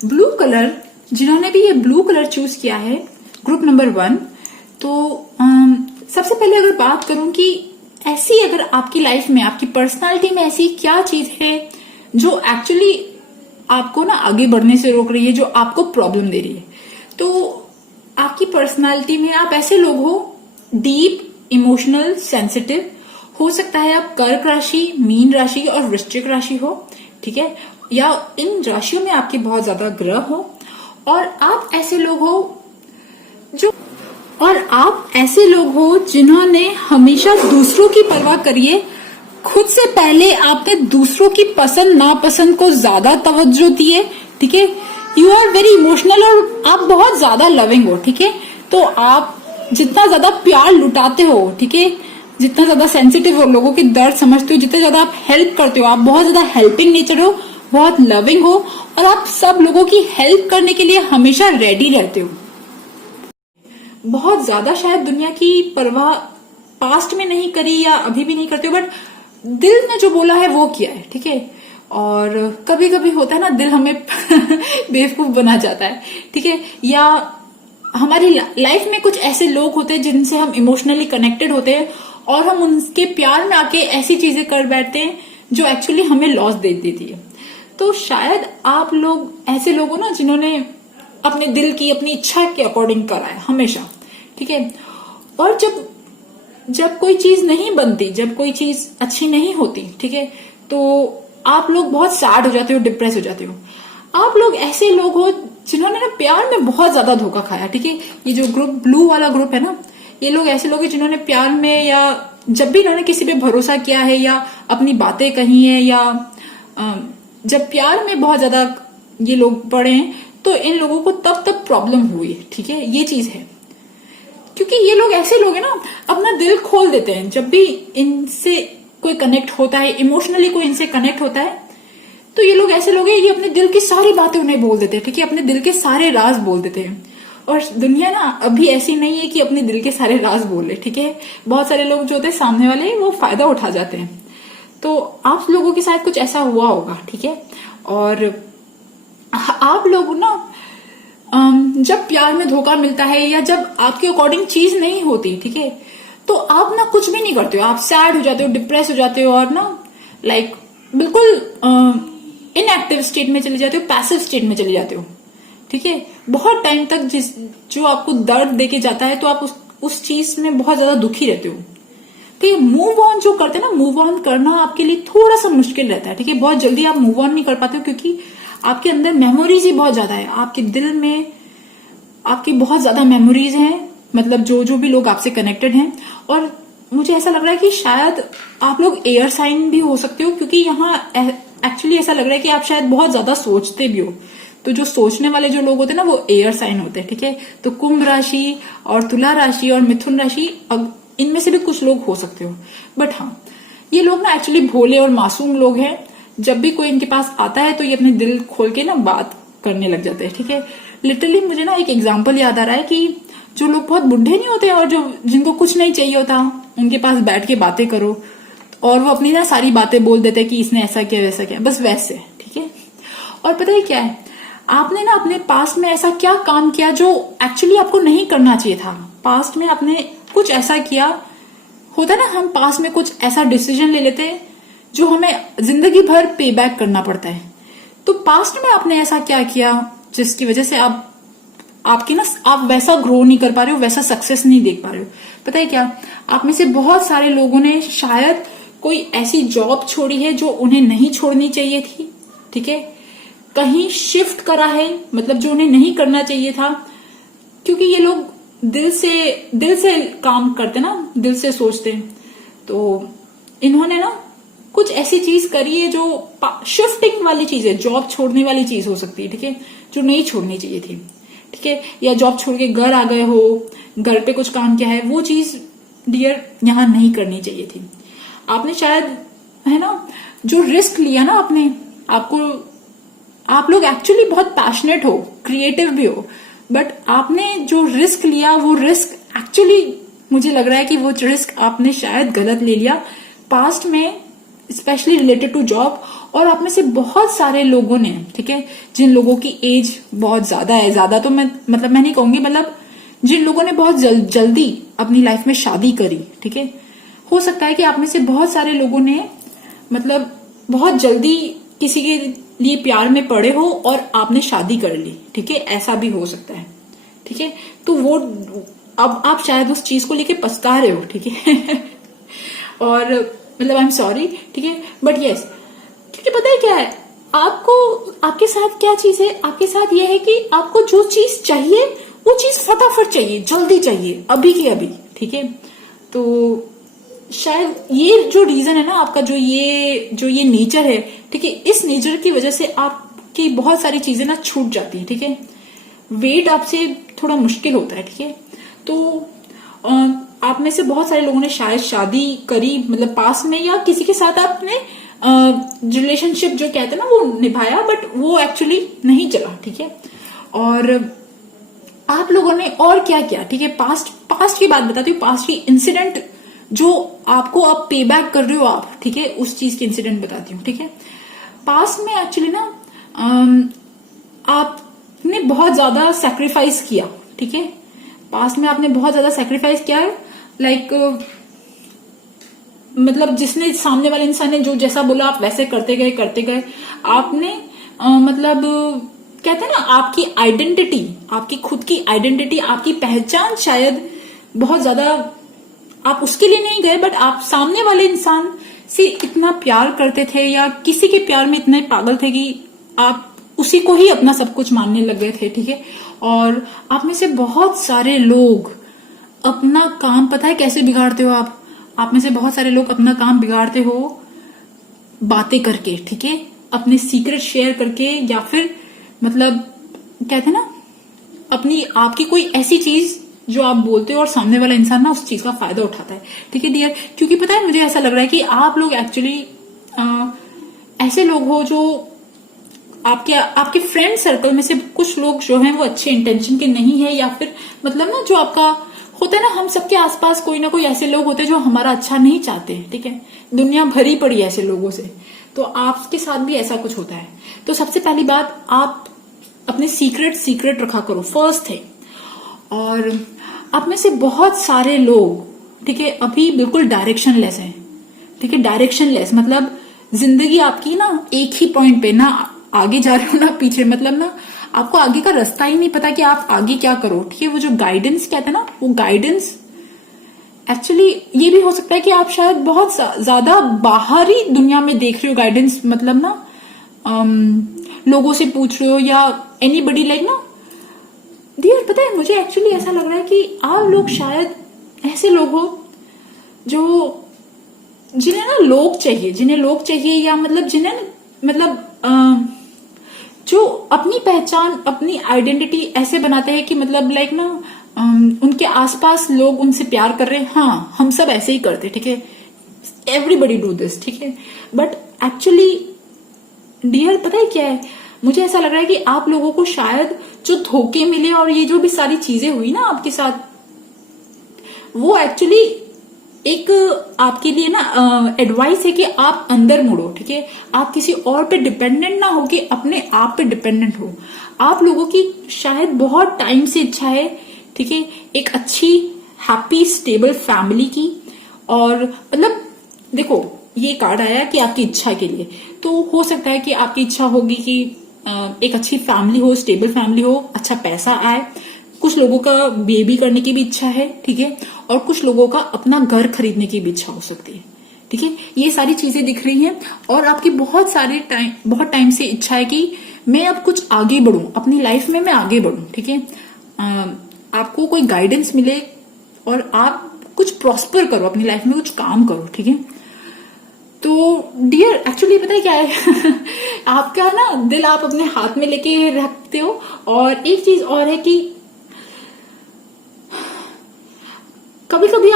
Blue colour, जिन्होंने भी ये ब्लू कलर चूज किया है, ग्रुप नंबर 1, तो सबसे पहले अगर बात करूं कि ऐसी अगर आपकी लाइफ में, आपकी पर्सनालिटी में ऐसी क्या चीज है जो एक्चुअली आपको ना आगे बढ़ने से रोक रही है, जो आपको प्रॉब्लम दे रही है, तो आपकी पर्सनालिटी में आप ऐसे लोग हो, डीप, इमोशनल, सेंसिटिव। हो सकता है आप कर्क राशि, मीन राशि और वृश्चिक राशि हो, ठीक है, या इन राशियों में आपके बहुत ज्यादा ग्रह हो, और आप ऐसे लोग हो जिन्होंने हमेशा दूसरों की परवाह करी है। खुद से पहले आपने दूसरों की पसंद नापसंद को ज्यादा तवज्जो दी है, ठीक है। यू आर वेरी इमोशनल और आप बहुत ज्यादा लविंग हो, ठीक है। तो आप जितना ज्यादा प्यार लुटाते हो, ठीक है, जितना ज्यादा सेंसिटिव हो, लोगों के दर्द समझते हो, जितना ज्यादा आप हेल्प करते हो, आप बहुत ज्यादा हेल्पिंग नेचर हो, बहुत लविंग हो, और आप सब लोगों की हेल्प करने के लिए हमेशा रेडी रहते हो। बहुत ज्यादा शायद दुनिया की परवाह पास्ट में नहीं करी या अभी भी नहीं करते हो, बट दिल ने जो बोला है वो किया है, ठीक है। और कभी कभी होता है ना, दिल हमें बेवकूफ बना जाता है, ठीक है, या हमारी लाइफ में कुछ ऐसे लोग होते हैं जिनसे हम इमोशनली कनेक्टेड होते हैं और हम उनके प्यार में आके ऐसी चीजें कर बैठते हैं जो एक्चुअली हमें लॉस दे देती है। तो शायद आप लोग ऐसे लोग हो ना जिन्होंने अपने दिल की, अपनी इच्छा के अकॉर्डिंग करा है हमेशा, ठीक है। और जब कोई चीज नहीं बनती, जब कोई चीज अच्छी नहीं होती, ठीक है, तो आप लोग बहुत सैड हो जाते हो, डिप्रेस हो जाते हो। आप लोग ऐसे लोग हो जिन्होंने ना प्यार में बहुत ज्यादा धोखा खाया, ठीक है। ये जो ग्रुप, ब्लू वाला ग्रुप है ना, ये लोग ऐसे लोग हैं जिन्होंने प्यार में, या जब भी इन्होंने किसी पे भरोसा किया है या अपनी बातें कही है, या जब प्यार में बहुत ज्यादा ये लोग पड़े हैं, तो इन लोगों को तब प्रॉब्लम हुई है, ठीक है। ये चीज है, क्योंकि ये लोग ऐसे लोग हैं ना, अपना दिल खोल देते हैं। जब भी इनसे कोई कनेक्ट होता है, इमोशनली कोई इनसे कनेक्ट होता है, तो ये लोग ऐसे लोग हैं, ये अपने दिल की सारी बातें उन्हें बोल देते हैं, ठीक है, अपने दिल के सारे राज बोल देते हैं। और दुनिया ना अभी ऐसी नहीं है कि अपने दिल के सारे राज बोले, ठीक है। बहुत सारे लोग जो होते हैं सामने वाले, वो फायदा उठा जाते हैं। तो आप लोगों के साथ कुछ ऐसा हुआ होगा, ठीक है। और आप लोग ना जब प्यार में धोखा मिलता है या जब आपके अकॉर्डिंग चीज नहीं होती, ठीक है, तो आप ना कुछ भी नहीं करते हो, आप सैड हो जाते हो, डिप्रेस हो जाते हो, और ना लाइक बिल्कुल इनएक्टिव स्टेट में चले जाते हो, पैसिव स्टेट में चले जाते हो, ठीक है। बहुत टाइम तक जो आपको दर्द देके जाता है, तो आप उस चीज में बहुत ज्यादा दुखी रहते हो, ठीक है। मूव ऑन जो करते हैं ना, मूव ऑन करना आपके लिए थोड़ा सा मुश्किल रहता है, ठीक है। बहुत जल्दी आप मूव ऑन नहीं कर पाते हो, क्योंकि आपके अंदर मेमोरीज ही बहुत ज्यादा है, आपके दिल में आपकी बहुत ज्यादा मेमोरीज हैं, मतलब जो भी लोग आपसे कनेक्टेड हैं। और मुझे ऐसा लग रहा है कि शायद आप लोग एयर साइन भी हो सकते हो, क्योंकि यहाँ एक्चुअली ऐसा लग रहा है कि आप शायद बहुत ज्यादा सोचते भी हो। तो जो सोचने वाले जो लोग होते हैं ना, वो एयर साइन होते हैं, ठीक है। तो कुंभ राशि और तुला राशि और मिथुन राशि, इनमें से भी कुछ लोग हो सकते हो। बट हाँ, ये लोग ना एक्चुअली भोले और मासूम लोग हैं। जब भी कोई इनके पास आता है तो ये अपने दिल खोल के ना बात करने लग जाते हैं, ठीक है। लिटरली मुझे ना एक एग्जाम्पल याद आ रहा है कि जो लोग बहुत बुढ़े नहीं होते और जिनको कुछ नहीं चाहिए होता, उनके पास बैठ के बातें करो और वो अपनी ना सारी बातें बोल देते हैं कि इसने ऐसा किया वैसा किया, बस वैसे, ठीक है। और पता है क्या है, आपने ना अपने पास्ट में ऐसा क्या काम किया जो एक्चुअली आपको नहीं करना चाहिए था। पास्ट में आपने कुछ ऐसा किया, होता है ना, हम पास्ट में कुछ ऐसा डिसीजन ले लेते हैं जो हमें जिंदगी भर पे बैक करना पड़ता है। तो पास्ट में आपने ऐसा क्या किया जिसकी वजह से आप वैसा ग्रो नहीं कर पा रहे हो, वैसा सक्सेस नहीं देख पा रहे हो। पता है क्या, आप में से बहुत सारे लोगों ने शायद कोई ऐसी जॉब छोड़ी है जो उन्हें नहीं छोड़नी चाहिए थी, ठीक है। कहीं शिफ्ट करा है, मतलब जो उन्हें नहीं करना चाहिए था, क्योंकि ये लोग दिल से काम करते ना, दिल से सोचते। तो इन्होंने ना कुछ ऐसी चीज करी है जो शिफ्टिंग वाली चीज है, जॉब छोड़ने वाली चीज हो सकती है, ठीक है, जो नहीं छोड़नी चाहिए थी, ठीक है। या जॉब छोड़ के घर आ गए हो, घर पे कुछ काम किया है, वो चीज डियर यहाँ नहीं करनी चाहिए थी। आपने शायद, है ना, जो रिस्क लिया ना आपने, आप लोग एक्चुअली बहुत पैशनेट हो, क्रिएटिव भी हो, बट आपने जो रिस्क लिया, वो रिस्क एक्चुअली मुझे लग रहा है कि वो रिस्क आपने शायद गलत ले लिया पास्ट में, स्पेशली रिलेटेड टू जॉब। और आप में से बहुत सारे लोगों ने, ठीक है, जिन लोगों की एज बहुत ज्यादा है, ज्यादा तो मैं नहीं कहूंगी, मतलब जिन लोगों ने बहुत जल्दी अपनी लाइफ में शादी करी, ठीक है, हो सकता है कि आप में से बहुत सारे लोगों ने मतलब बहुत जल्दी किसी के लिए प्यार में पड़े हो और आपने शादी कर ली, ठीक है, ऐसा भी हो सकता है, ठीक है। तो वो अब आप शायद उस चीज को लेके पछता रहे हो, ठीक है और मतलब आई एम सॉरी, ठीक है, बट यस, क्योंकि पता है क्या है, आपको आपके साथ क्या चीज है, आपके साथ यह है कि आपको जो चीज चाहिए वो चीज फटाफट चाहिए, जल्दी चाहिए, अभी की अभी, ठीक है। तो शायद ये जो रीजन है ना आपका, जो ये नेचर है, ठीक है, इस नेचर की वजह से आपकी बहुत सारी चीजें ना छूट जाती है, ठीक है, वेट आपसे थोड़ा मुश्किल होता है, ठीक है। तो आप में से बहुत सारे लोगों ने शायद शादी करी, मतलब पास में, या किसी के साथ आपने रिलेशनशिप जो कहते हैं ना वो निभाया, बट वो एक्चुअली नहीं चला, ठीक है। और आप लोगों ने और क्या किया, ठीक है, पास्ट की बात बताती हूँ, पास्ट की इंसिडेंट जो आपको आप पे बैक कर रहे हो आप, ठीक है, उस चीज के इंसिडेंट बताती हूँ, ठीक है। पास्ट में एक्चुअली ना आपने बहुत ज्यादा सैक्रिफाइस किया, ठीक है, पास्ट में आपने बहुत ज्यादा सैक्रिफाइस किया है, लाइक मतलब जिसने सामने वाले इंसान ने जो जैसा बोला आप वैसे करते गए आपने मतलब कहते हैं ना, आपकी आइडेंटिटी, आपकी खुद की आइडेंटिटी, आपकी पहचान शायद बहुत ज्यादा आप उसके लिए नहीं गए, बट आप सामने वाले इंसान से इतना प्यार करते थे या किसी के प्यार में इतने पागल थे कि आप उसी को ही अपना सब कुछ मानने लग गए थे, ठीक है। और आप में से बहुत सारे लोग अपना काम, पता है कैसे बिगाड़ते हो आप में से बहुत सारे लोग अपना काम बिगाड़ते हो बातें करके, ठीक है, अपने सीक्रेट शेयर करके, या फिर मतलब कहते हैं ना, अपनी आपकी कोई ऐसी चीज जो आप बोलते हो और सामने वाला इंसान ना उस चीज का फायदा उठाता है, ठीक है डियर। क्योंकि पता है मुझे ऐसा लग रहा है कि आप लोग एक्चुअली ऐसे लोग हो जो आपके फ्रेंड सर्कल में से कुछ लोग जो हैं वो अच्छे इंटेंशन के नहीं है, या फिर मतलब ना जो आपका होता है ना, हम सबके आसपास कोई ना कोई ऐसे लोग होते हैं जो हमारा अच्छा नहीं चाहते, ठीक है, दुनिया भरी पड़ी है ऐसे लोगों से। तो आपके साथ भी ऐसा कुछ होता है। तो सबसे पहली बात, आप अपने सीक्रेट रखा करो, फर्स्ट थिंग। और आप में से बहुत सारे लोग, ठीक है, अभी बिल्कुल डायरेक्शनलेस हैं, ठीक है, डायरेक्शनलेस मतलब जिंदगी आपकी ना एक ही पॉइंट पे, ना आगे जा रहे हो ना पीछे, मतलब ना आपको आगे का रास्ता ही नहीं पता कि आप आगे क्या करो, ठीक है। वो जो गाइडेंस कहते हैं ना, वो गाइडेंस एक्चुअली ये भी हो सकता है कि आप शायद बहुत ज्यादा बाहरी दुनिया में देख रहे हो गाइडेंस, मतलब ना लोगों से पूछ रहे हो या एनीबडी, लाइक ना डियर, पता है मुझे एक्चुअली ऐसा लग रहा है कि आप लोग शायद ऐसे लोग हो जो जिन्हें लोग चाहिए, या मतलब जिन्हें मतलब जो अपनी पहचान, अपनी आइडेंटिटी ऐसे बनाते हैं कि मतलब लाइक ना उनके आसपास लोग उनसे प्यार कर रहे हैं, हाँ हम सब ऐसे ही करते, ठीक है, एवरीबडी डू दिस, ठीक है। बट एक्चुअली डियर पता है क्या है, मुझे ऐसा लग रहा है कि आप लोगों को शायद जो धोखे मिले और ये जो भी सारी चीजें हुई ना आपके साथ, वो एक्चुअली एक आपके लिए ना एडवाइस है कि आप अंदर मुड़ो, ठीक है, आप किसी और पे डिपेंडेंट ना हो, कि अपने आप पे डिपेंडेंट हो। आप लोगों की शायद बहुत टाइम से इच्छा है, ठीक है, एक अच्छी हैप्पी स्टेबल फैमिली की। और मतलब देखो ये कार्ड आया कि आपकी इच्छा के लिए, तो हो सकता है कि आपकी इच्छा होगी कि एक अच्छी फैमिली हो, स्टेबल फैमिली हो, अच्छा पैसा आए, कुछ लोगों का बेबी करने की भी इच्छा है, ठीक है, और कुछ लोगों का अपना घर खरीदने की भी इच्छा हो सकती है, ठीक है। ये सारी चीजें दिख रही हैं और आपकी बहुत टाइम से इच्छा है कि मैं अब कुछ आगे बढ़ूं अपनी लाइफ में, मैं आगे बढ़ूं, ठीक है, आपको कोई गाइडेंस मिले और आप कुछ प्रॉस्पर करो अपनी लाइफ में, कुछ काम करो, ठीक है। तो डियर एक्चुअली पता है क्या है आपका ना दिल आप अपने हाथ में लेके रखते हो। और एक चीज और है कि कभी कभी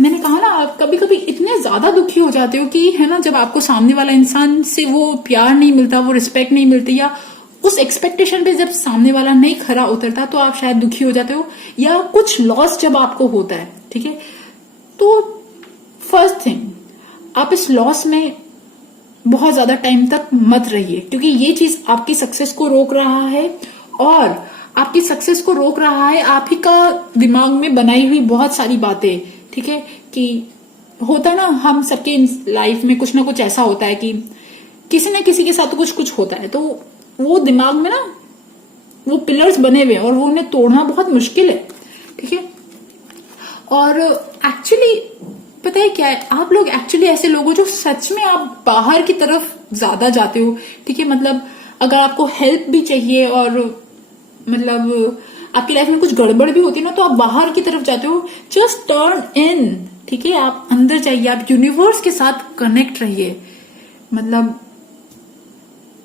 मैंने कहा ना, आप कभी कभी इतने ज्यादा दुखी हो जाते हो कि है ना, जब आपको सामने वाला इंसान से वो प्यार नहीं मिलता, वो रिस्पेक्ट नहीं मिलती, या उस एक्सपेक्टेशन पे जब सामने वाला नहीं खरा उतरता, तो आप शायद दुखी हो जाते हो, या कुछ लॉस जब आपको होता है, ठीक है। तो फर्स्ट थिंग, आप इस लॉस में बहुत ज्यादा टाइम तक मत रहिए, क्योंकि ये चीज आपकी सक्सेस को रोक रहा है, और आपकी सक्सेस को रोक रहा है आप ही का दिमाग में बनाई हुई बहुत सारी बातें। ठीक है, कि होता है ना, हम सबके लाइफ में कुछ ना कुछ ऐसा होता है कि किसी न किसी के साथ तो कुछ कुछ होता है, तो वो दिमाग में ना वो पिलर्स बने हुए हैं और वो उन्हें तोड़ना बहुत मुश्किल है। ठीक है, और एक्चुअली पता है क्या है, आप लोग एक्चुअली ऐसे लोग हो जो सच में आप बाहर की तरफ ज्यादा जाते हो। ठीक है, मतलब अगर आपको हेल्प भी चाहिए और मतलब आपकी लाइफ में कुछ गड़बड़ भी होती है ना, तो आप बाहर की तरफ जाते हो। Just turn in. ठीक है, आप अंदर जाइए, आप यूनिवर्स के साथ कनेक्ट रहिए। मतलब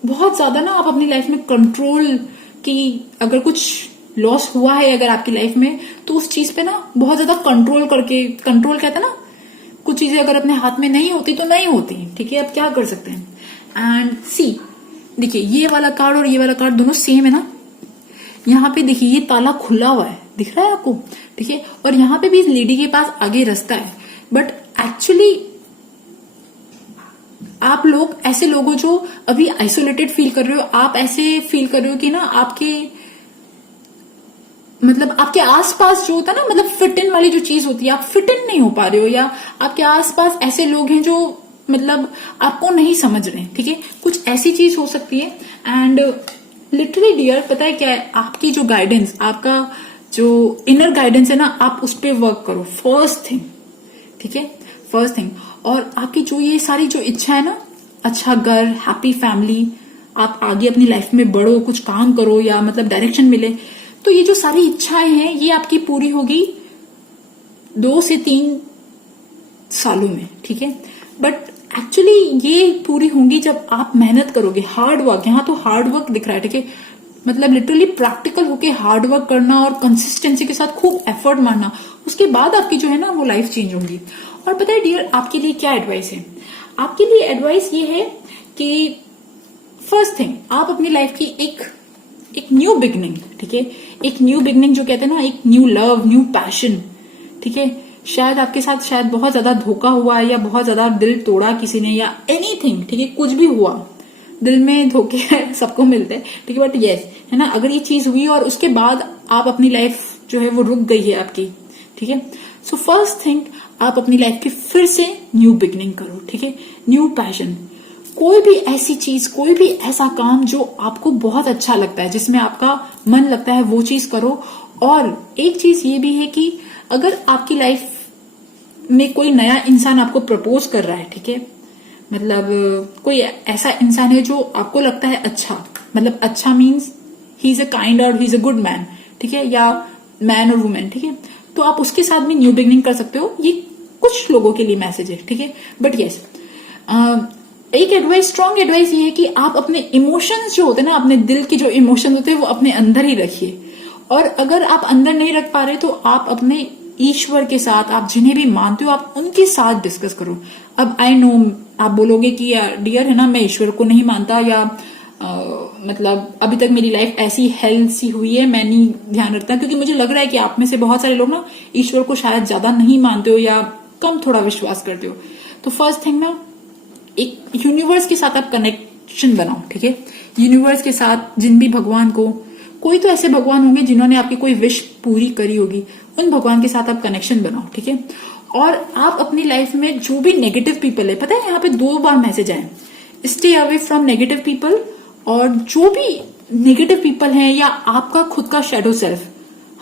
बहुत ज्यादा ना आप अपनी लाइफ में कंट्रोल की, अगर कुछ लॉस हुआ है अगर आपकी लाइफ में, तो उस चीज पे ना बहुत ज्यादा कंट्रोल करके, कंट्रोल कहते हैं ना, कुछ चीजें अगर अपने हाथ में नहीं होती तो नहीं होती। ठीक है, अब क्या कर सकते हैं। एंड सी, देखिए ये वाला कार्ड और ये वाला कार्ड दोनों सेम है ना। यहाँ पे देखिए ये ताला खुला हुआ है, दिख रहा है आपको। ठीक है, और यहाँ पे भी इस लेडी के पास आगे रास्ता है, बट एक्चुअली आप लोग ऐसे लोग हो जो अभी आइसोलेटेड फील कर रहे हो। आप ऐसे फील कर रहे हो कि ना आपके मतलब आपके आसपास जो होता है ना, मतलब फिट इन वाली जो चीज होती है, आप फिट इन नहीं हो पा रहे हो, या आपके आसपास ऐसे लोग हैं जो मतलब आपको नहीं समझ रहे हैं। ठीक है, कुछ ऐसी चीज हो सकती है। एंड लिटरली डियर, पता है क्या है, आपकी जो गाइडेंस, आपका जो इनर गाइडेंस है ना, आप उस पर वर्क करो फर्स्ट थिंग। ठीक है, फर्स्ट थिंग। और आपकी जो ये सारी जो इच्छा है ना, अच्छा घर, हैप्पी फैमिली, आप आगे अपनी लाइफ में बढ़ो, कुछ काम करो, या मतलब डायरेक्शन मिले, तो ये जो सारी इच्छाएं हैं ये आपकी पूरी होगी 2 से 3 सालों में। ठीक है, बट एक्चुअली ये पूरी होंगी जब आप मेहनत करोगे, हार्ड वर्क। यहाँ तो हार्ड वर्क दिख रहा है। ठीक है, मतलब लिटरली प्रैक्टिकल होके हार्ड वर्क करना और कंसिस्टेंसी के साथ खूब एफर्ट मारना, उसके बाद आपकी जो है ना वो लाइफ चेंज होगी। और पता है डियर, आपके लिए क्या एडवाइस है? आपके लिए एडवाइस ये है कि फर्स्ट थिंग, आप अपनी लाइफ की एक न्यू बिगनिंग, ठीक है, एक न्यू बिगनिंग जो कहते हैं ना, एक न्यू लव, न्यू पैशन। ठीक है, शायद आपके साथ शायद बहुत ज्यादा धोखा हुआ है, या बहुत ज्यादा दिल तोड़ा किसी ने, या एनीथिंग। ठीक है, कुछ भी हुआ, दिल में धोखे सबको मिलते हैं। ठीक है, बट यस, है ना, अगर ये चीज हुई और उसके बाद आप अपनी लाइफ जो है वो रुक गई है आपकी। ठीक है, सो फर्स्ट थिंग, आप अपनी लाइफ की फिर से न्यू बिगनिंग करो। ठीक है, न्यू पैशन, कोई भी ऐसी चीज, कोई भी ऐसा काम जो आपको बहुत अच्छा लगता है, जिसमें आपका मन लगता है, वो चीज करो। और एक चीज ये भी है कि अगर आपकी लाइफ में कोई नया इंसान आपको प्रपोज कर रहा है, ठीक है, मतलब कोई ऐसा इंसान है जो आपको लगता है अच्छा, मतलब अच्छा means he is a kind और he is a good man. ठीक है, या मैन और वुमेन। ठीक है, तो आप उसके साथ भी न्यू बिगनिंग कर सकते हो। ये कुछ लोगों के लिए मैसेज है। ठीक है, बट यस, एक एडवाइस, स्ट्रॉन्ग एडवाइस ये है कि आप अपने इमोशंस जो होते हैं ना, अपने दिल के जो इमोशंस होते हैं वो अपने अंदर ही रखिए। और अगर आप अंदर नहीं रख पा रहे तो आप अपने ईश्वर के साथ, आप जिन्हें भी मानते हो, आप उनके साथ डिस्कस करो। अब आई नो आप बोलोगे कि डियर है ना, मैं ईश्वर को नहीं मानता, या मतलब अभी तक मेरी लाइफ ऐसी हेल्थ सी हुई है, मैं नहीं ध्यान रखता, क्योंकि मुझे लग रहा है कि आप में से बहुत सारे लोग ना ईश्वर को शायद ज्यादा नहीं मानते हो, या कम थोड़ा विश्वास करते हो। तो फर्स्ट थिंग ना, एक यूनिवर्स के साथ आप कनेक्शन बनाओ। ठीक है, यूनिवर्स के साथ, जिन भी भगवान को, कोई तो ऐसे भगवान होंगे जिन्होंने आपकी कोई विश पूरी करी होगी, उन भगवान के साथ आप कनेक्शन बनाओ। ठीक है, और आप अपनी लाइफ में जो भी नेगेटिव पीपल है, पता है यहाँ पे 2 बार मैसेज आए, stay away from negative people. और जो भी नेगेटिव पीपल हैं, या आपका खुद का शेडो सेल्फ,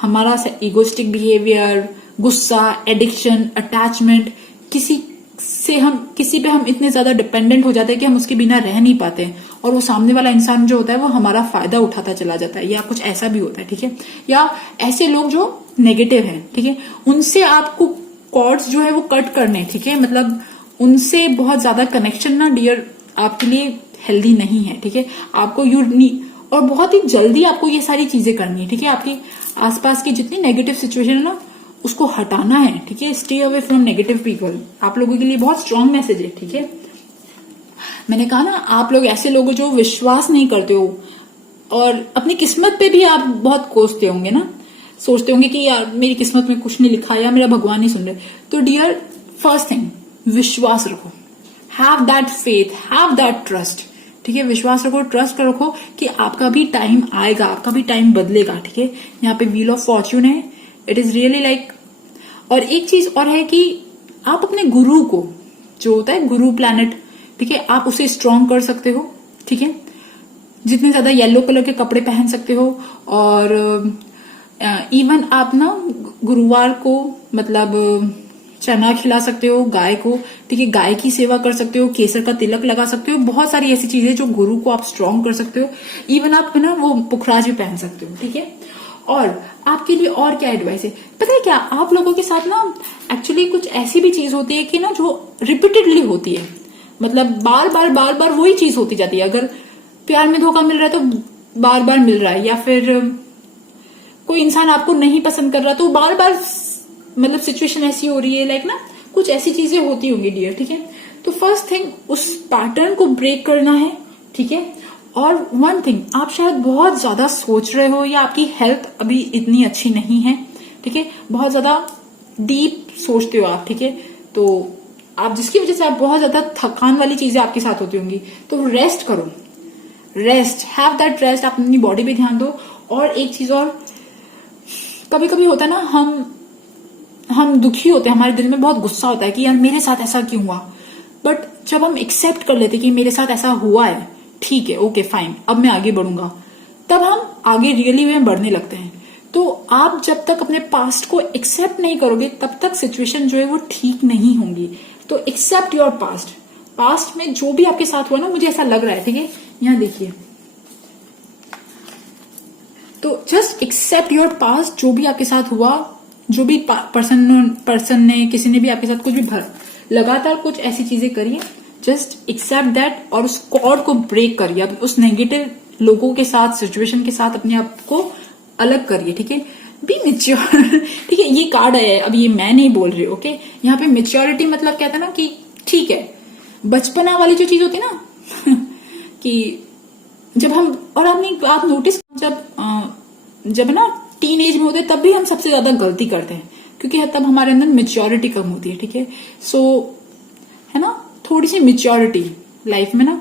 हमारा इगोस्टिक बिहेवियर, गुस्सा, एडिक्शन, अटैचमेंट, किसी पे हम इतने ज्यादा डिपेंडेंट हो जाते हैं कि हम उसके बिना रह नहीं पाते हैं, और वो सामने वाला इंसान जो होता है वो हमारा फायदा उठाता चला जाता है, या कुछ ऐसा भी होता है। ठीक है, या ऐसे लोग जो नेगेटिव हैं, ठीक है, उनसे आपको कॉर्ड्स जो है वो कट करने। ठीक है, मतलब उनसे बहुत ज्यादा कनेक्शन ना डियर आपके लिए हेल्दी नहीं है। ठीक है, आपको और बहुत ही जल्दी आपको ये सारी चीजें करनी है। ठीक है, आपकी आसपास की जितनी नेगेटिव सिचुएशन है ना, उसको हटाना है। ठीक है, stay away from negative people, आप लोगों के लिए बहुत स्ट्रांग मैसेज है। ठीक है, मैंने कहा ना, आप लोग ऐसे लोग जो विश्वास नहीं करते हो, और अपनी किस्मत पे भी आप बहुत कोसते होंगे ना, सोचते होंगे कि यार मेरी किस्मत में कुछ नहीं लिखा, या मेरा भगवान नहीं सुन रहे। तो डियर, फर्स्ट थिंग, विश्वास रखो, have that faith, have that trust, ठीक है। विश्वास रखो, ट्रस्ट रखो कि आपका भी टाइम आएगा, आपका भी टाइम बदलेगा, ठीक है। यहाँ पे व्हील ऑफ फॉर्च्यून है, इट इज रियली लाइक। और एक चीज और है कि आप अपने गुरु को, जो होता है गुरु प्लैनेट, ठीक है, आप उसे स्ट्रॉन्ग कर सकते हो, ठीक है। जितने ज्यादा येलो कलर के कपड़े पहन सकते हो, और इवन आप ना गुरुवार को मतलब चना खिला सकते हो गाय को, ठीक है। गाय की सेवा कर सकते हो, केसर का तिलक लगा सकते हो, बहुत सारी ऐसी चीजें जो गुरु को आप स्ट्रॉन्ग कर सकते हो। इवन आप ना वो पुखराज भी पहन सकते हो, ठीक है। और आपके लिए और क्या एडवाइस है पता है क्या, आप लोगों के साथ ना एक्चुअली कुछ ऐसी भी चीज होती है कि ना जो रिपीटेडली होती है, मतलब बार बार वही चीज होती जाती है। अगर प्यार में धोखा मिल रहा है तो बार बार मिल रहा है, या फिर कोई इंसान आपको नहीं पसंद कर रहा तो बार बार मतलब सिचुएशन ऐसी हो रही है, लाइक ना कुछ ऐसी चीजें होती होंगी डियर, ठीक है। तो फर्स्ट थिंग उस पैटर्न को ब्रेक करना है, ठीक है। और वन थिंग, आप शायद बहुत ज्यादा सोच रहे हो या आपकी हेल्थ अभी इतनी अच्छी नहीं है, ठीक है, बहुत ज्यादा डीप सोचते हो आप, ठीक है। तो आप जिसकी वजह से आप बहुत ज्यादा थकान वाली चीजें आपके साथ होती होंगी, तो रेस्ट करो, रेस्ट, हैव दैट रेस्ट, आप अपनी बॉडी पे ध्यान दो। और एक चीज और, कभी कभी होता है ना हम दुखी होते हैं, हमारे दिल में बहुत गुस्सा होता है कि यार मेरे साथ ऐसा क्यों हुआ, बट जब हम एक्सेप्ट कर लेते कि मेरे साथ ऐसा हुआ है, ठीक है, ओके फाइन, अब मैं आगे बढ़ूंगा, तब हम आगे रियली में बढ़ने लगते हैं। तो आप जब तक अपने पास्ट को एक्सेप्ट नहीं करोगे तब तक सिचुएशन जो है वो ठीक नहीं होंगी। तो एक्सेप्ट योर पास्ट, पास्ट में जो भी आपके साथ हुआ ना, मुझे ऐसा लग रहा है, ठीक है, यहां देखिए, तो जस्ट एक्सेप्ट योर पास्ट, जो भी आपके साथ हुआ, जो भी पर्सन ने किसी ने भी आपके साथ कुछ भी लगातार कुछ ऐसी चीजें करी, जस्ट एक्सेप्ट दैट और उस कॉर्ड को ब्रेक करिए। अब उस नेगेटिव लोगों के साथ, सिचुएशन के साथ अपने आप को अलग करिए, ठीक है। बी मेच्योर, ठीक है, ये कार्ड है, अब ये मैं नहीं बोल रही, ओके। यहाँ पे मेच्योरिटी मतलब कहता है ना कि ठीक है, बचपना वाली जो चीज होती है ना कि जब हम, और आप नोटिस, जब ना टीन एज में होते हैं तब भी हम सबसे ज्यादा गलती करते हैं, क्योंकि तब हमारे अंदर मेच्योरिटी कम होती है, ठीक है। सो है ना, थोड़ी सी मेच्योरिटी लाइफ में ना,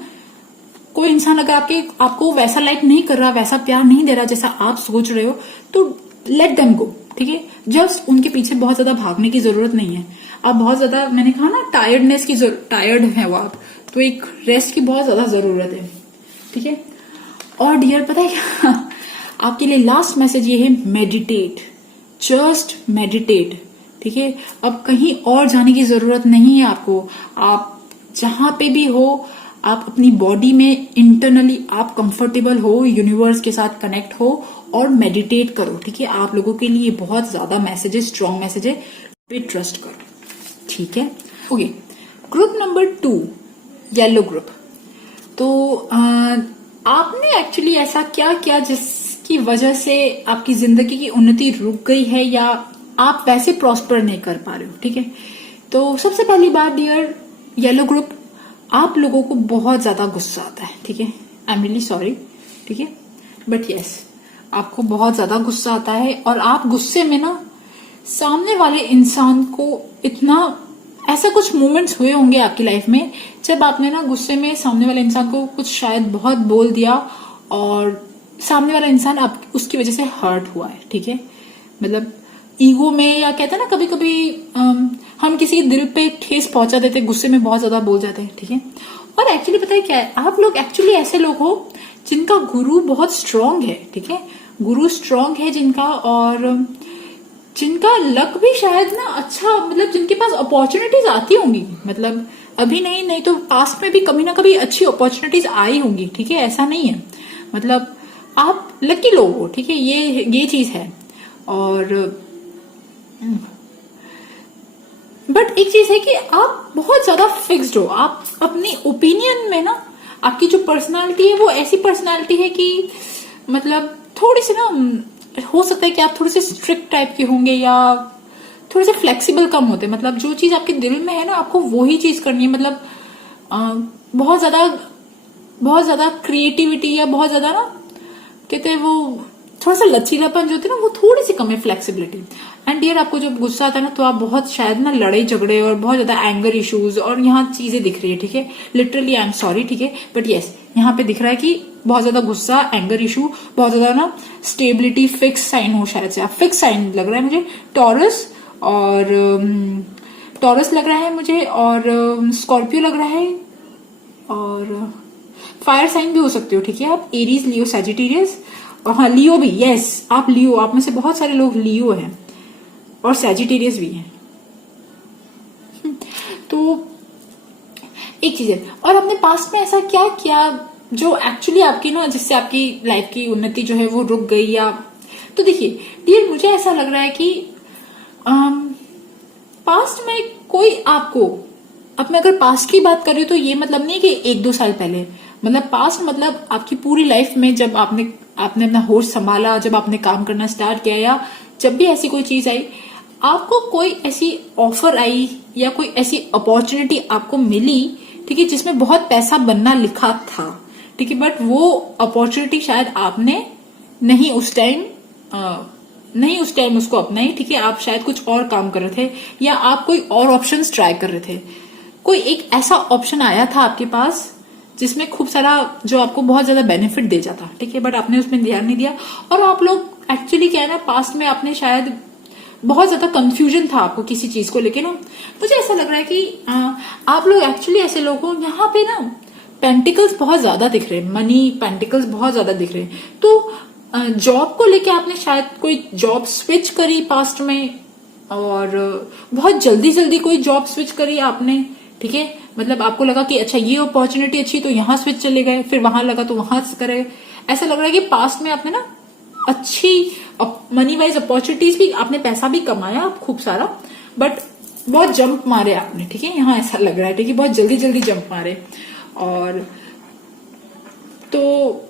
कोई इंसान अगर आपको वैसा लाइक नहीं कर रहा, वैसा प्यार नहीं दे रहा जैसा आप सोच रहे हो, तो लेट देम गो, ठीक है। जस्ट उनके पीछे बहुत ज्यादा भागने की जरूरत नहीं है। आप बहुत ज्यादा, मैंने कहा ना टायर्डनेस की, टायर्ड है वो आप, तो एक रेस्ट की बहुत ज्यादा जरूरत है, ठीक है। और डियर पता है क्या, आपके लिए लास्ट मैसेज ये है, मेडिटेट, जस्ट मेडिटेट, ठीक है। अब कहीं और जाने की जरूरत नहीं है आपको, आप जहां पे भी हो, आप अपनी बॉडी में इंटरनली आप कंफर्टेबल हो, यूनिवर्स के साथ कनेक्ट हो और मेडिटेट करो, ठीक है। आप लोगों के लिए बहुत ज्यादा मैसेज है, स्ट्रॉन्ग मैसेज है, पे ट्रस्ट करो, ठीक है। Okay, group number 2, yellow group. तो आपने एक्चुअली ऐसा क्या किया जिसकी वजह से आपकी जिंदगी की उन्नति रुक गई है, या आप वैसे प्रॉस्पर नहीं कर पा रहे हो, ठीक है। तो सबसे पहली बात डियर येलो ग्रुप, आप लोगों को बहुत ज्यादा गुस्सा आता है, ठीक है। आई एम रियली सॉरी, ठीक है, बट यस, आपको बहुत ज्यादा गुस्सा आता है, और आप गुस्से में ना सामने वाले इंसान को इतना, ऐसा कुछ मोमेंट्स हुए होंगे आपकी लाइफ में जब आपने ना गुस्से में सामने वाले इंसान को कुछ शायद बहुत बोल दिया, और सामने वाला इंसान आप उसकी वजह से हर्ट हुआ है, ठीक है। मतलब ईगो में, या कहते हैं ना कभी कभी हम किसी के दिल पे ठेस पहुंचा देते, गुस्से में बहुत ज्यादा बोल जाते हैं, ठीक है। और एक्चुअली पता है क्या है, आप लोग एक्चुअली ऐसे लोग हो जिनका गुरु बहुत स्ट्रांग है, ठीक है। गुरु स्ट्रांग है जिनका, और जिनका लक भी शायद ना अच्छा, मतलब जिनके पास अपॉर्चुनिटीज आती होंगी, मतलब अभी नहीं तो पास्ट में भी कभी ना कभी अच्छी अपॉर्चुनिटीज आई होंगी, ठीक है। ऐसा नहीं है, मतलब आप लकी लोग हो, ठीक है, ये चीज है। और बट एक चीज है कि आप बहुत ज्यादा फिक्स्ड हो, आप अपनी ओपिनियन में ना, आपकी जो पर्सनालिटी है वो ऐसी पर्सनालिटी है कि मतलब थोड़ी सी ना, हो सकता है कि आप थोड़े से स्ट्रिक्ट टाइप के होंगे, या थोड़े से फ्लेक्सिबल कम होते, मतलब जो चीज आपके दिल में है ना, आपको वही चीज करनी है। मतलब बहुत ज्यादा क्रिएटिविटी, या बहुत ज्यादा ना कहते हैं वो थोड़ा सा लचीलापन जो होता है ना वो थोड़ी सी कम है, फ्लेक्सिबिलिटी। एंड डियर आपको जब गुस्सा आता है ना तो आप बहुत शायद ना लड़ाई झगड़े और बहुत ज्यादा एंगर इश्यूज और यहाँ चीजें दिख रही है, ठीक है। लिटरली आई एम सॉरी, ठीक है, बट यस यहाँ पे दिख रहा है कि बहुत ज्यादा गुस्सा, एंगर इशू, बहुत ज्यादा ना स्टेबिलिटी, फिक्स साइन हो शायद से, आप फिक्स साइन लग रहा है मुझे, टॉरस और टॉरस लग रहा है मुझे, और स्कॉर्पियो लग रहा है, और फायर साइन भी हो सकते हो, ठीक है आप, एरीज, लियो, सैजिटेरियस, और हाँ लियो भी, यस आप लियो, आप में से बहुत सारे लोग लियो हैं और सैजिटेरियस भी हैं। तो एक चीज है, और आपने पास्ट में ऐसा क्या किया जो एक्चुअली आपकी ना, जिससे आपकी लाइफ की उन्नति जो है वो रुक गई, या तो देखिए डियर मुझे ऐसा लग रहा है कि पास्ट में कोई आपको, अब मैं अगर पास्ट की बात कर रही हूँ तो ये मतलब नहीं कि 1-2 साल पहले, मतलब पास्ट मतलब आपकी पूरी लाइफ में जब आपने अपना होश संभाला, जब आपने काम करना स्टार्ट किया, या जब भी ऐसी कोई चीज आई, आपको कोई ऐसी ऑफर आई या कोई ऐसी अपॉर्चुनिटी आपको मिली, ठीक है, जिसमें बहुत पैसा बनना लिखा था, ठीक है, बट वो अपॉर्चुनिटी शायद आपने नहीं उस टाइम उसको अपनाई, ठीक है, आप शायद कुछ और काम कर रहे थे या आप कोई और ऑप्शंस ट्राई कर रहे थे। कोई एक ऐसा ऑप्शन आया था आपके पास जिसमें खूब सारा जो आपको बहुत ज्यादा बेनिफिट दे जाता, ठीक है, बट आपने उसमें ध्यान नहीं दिया। और आप लोग एक्चुअली क्या है ना, पास्ट में आपने शायद बहुत ज्यादा कंफ्यूजन था आपको किसी चीज को लेके ना, मुझे ऐसा लग रहा है कि आप लोग एक्चुअली ऐसे लोग हो, यहाँ पे ना पेंटिकल्स बहुत ज्यादा दिख रहे हैं, मनी पेंटिकल्स बहुत ज्यादा दिख रहे हैं। तो जॉब को लेके आपने शायद कोई जॉब स्विच करी पास्ट में, और बहुत जल्दी जल्दी कोई जॉब स्विच करी आपने, ठीक है, मतलब आपको लगा कि अच्छा ये अपॉर्चुनिटी अच्छी, तो यहाँ स्विच चले गए, फिर वहां लगा तो वहां करे। ऐसा लग रहा है कि पास्ट में आपने ना अच्छी मनी वाइज अपॉर्चुनिटीज भी, आपने पैसा भी कमाया खूब सारा, बट बहुत जंप मारे आपने, ठीक है, यहाँ ऐसा लग रहा है, ठीक है, बहुत जल्दी जल्दी जंप मारे। और तो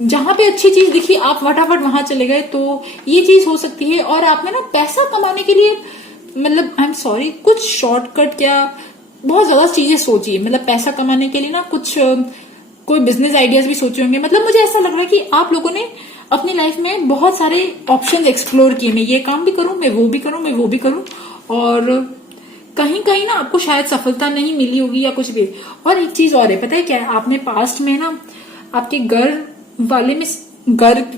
जहां पे अच्छी चीज दिखी आप फटाफट वहां चले गए, तो ये चीज हो सकती है। और आपने ना पैसा कमाने के लिए, मतलब आई एम सॉरी, कुछ शॉर्टकट क्या बहुत ज्यादा चीजें सोची, मतलब पैसा कमाने के लिए ना कुछ कोई बिजनेस आइडियाज भी सोचे होंगे। मतलब मुझे ऐसा लग रहा है कि आप लोगों ने अपनी लाइफ में बहुत सारे ऑप्शन एक्सप्लोर किए, मैं ये काम भी करूं, मैं वो भी करूं, मैं वो भी करूं, और कहीं कहीं ना आपको शायद सफलता नहीं मिली होगी या कुछ भी। और एक चीज और है, पता है क्या है, आपने पास्ट में ना आपके घर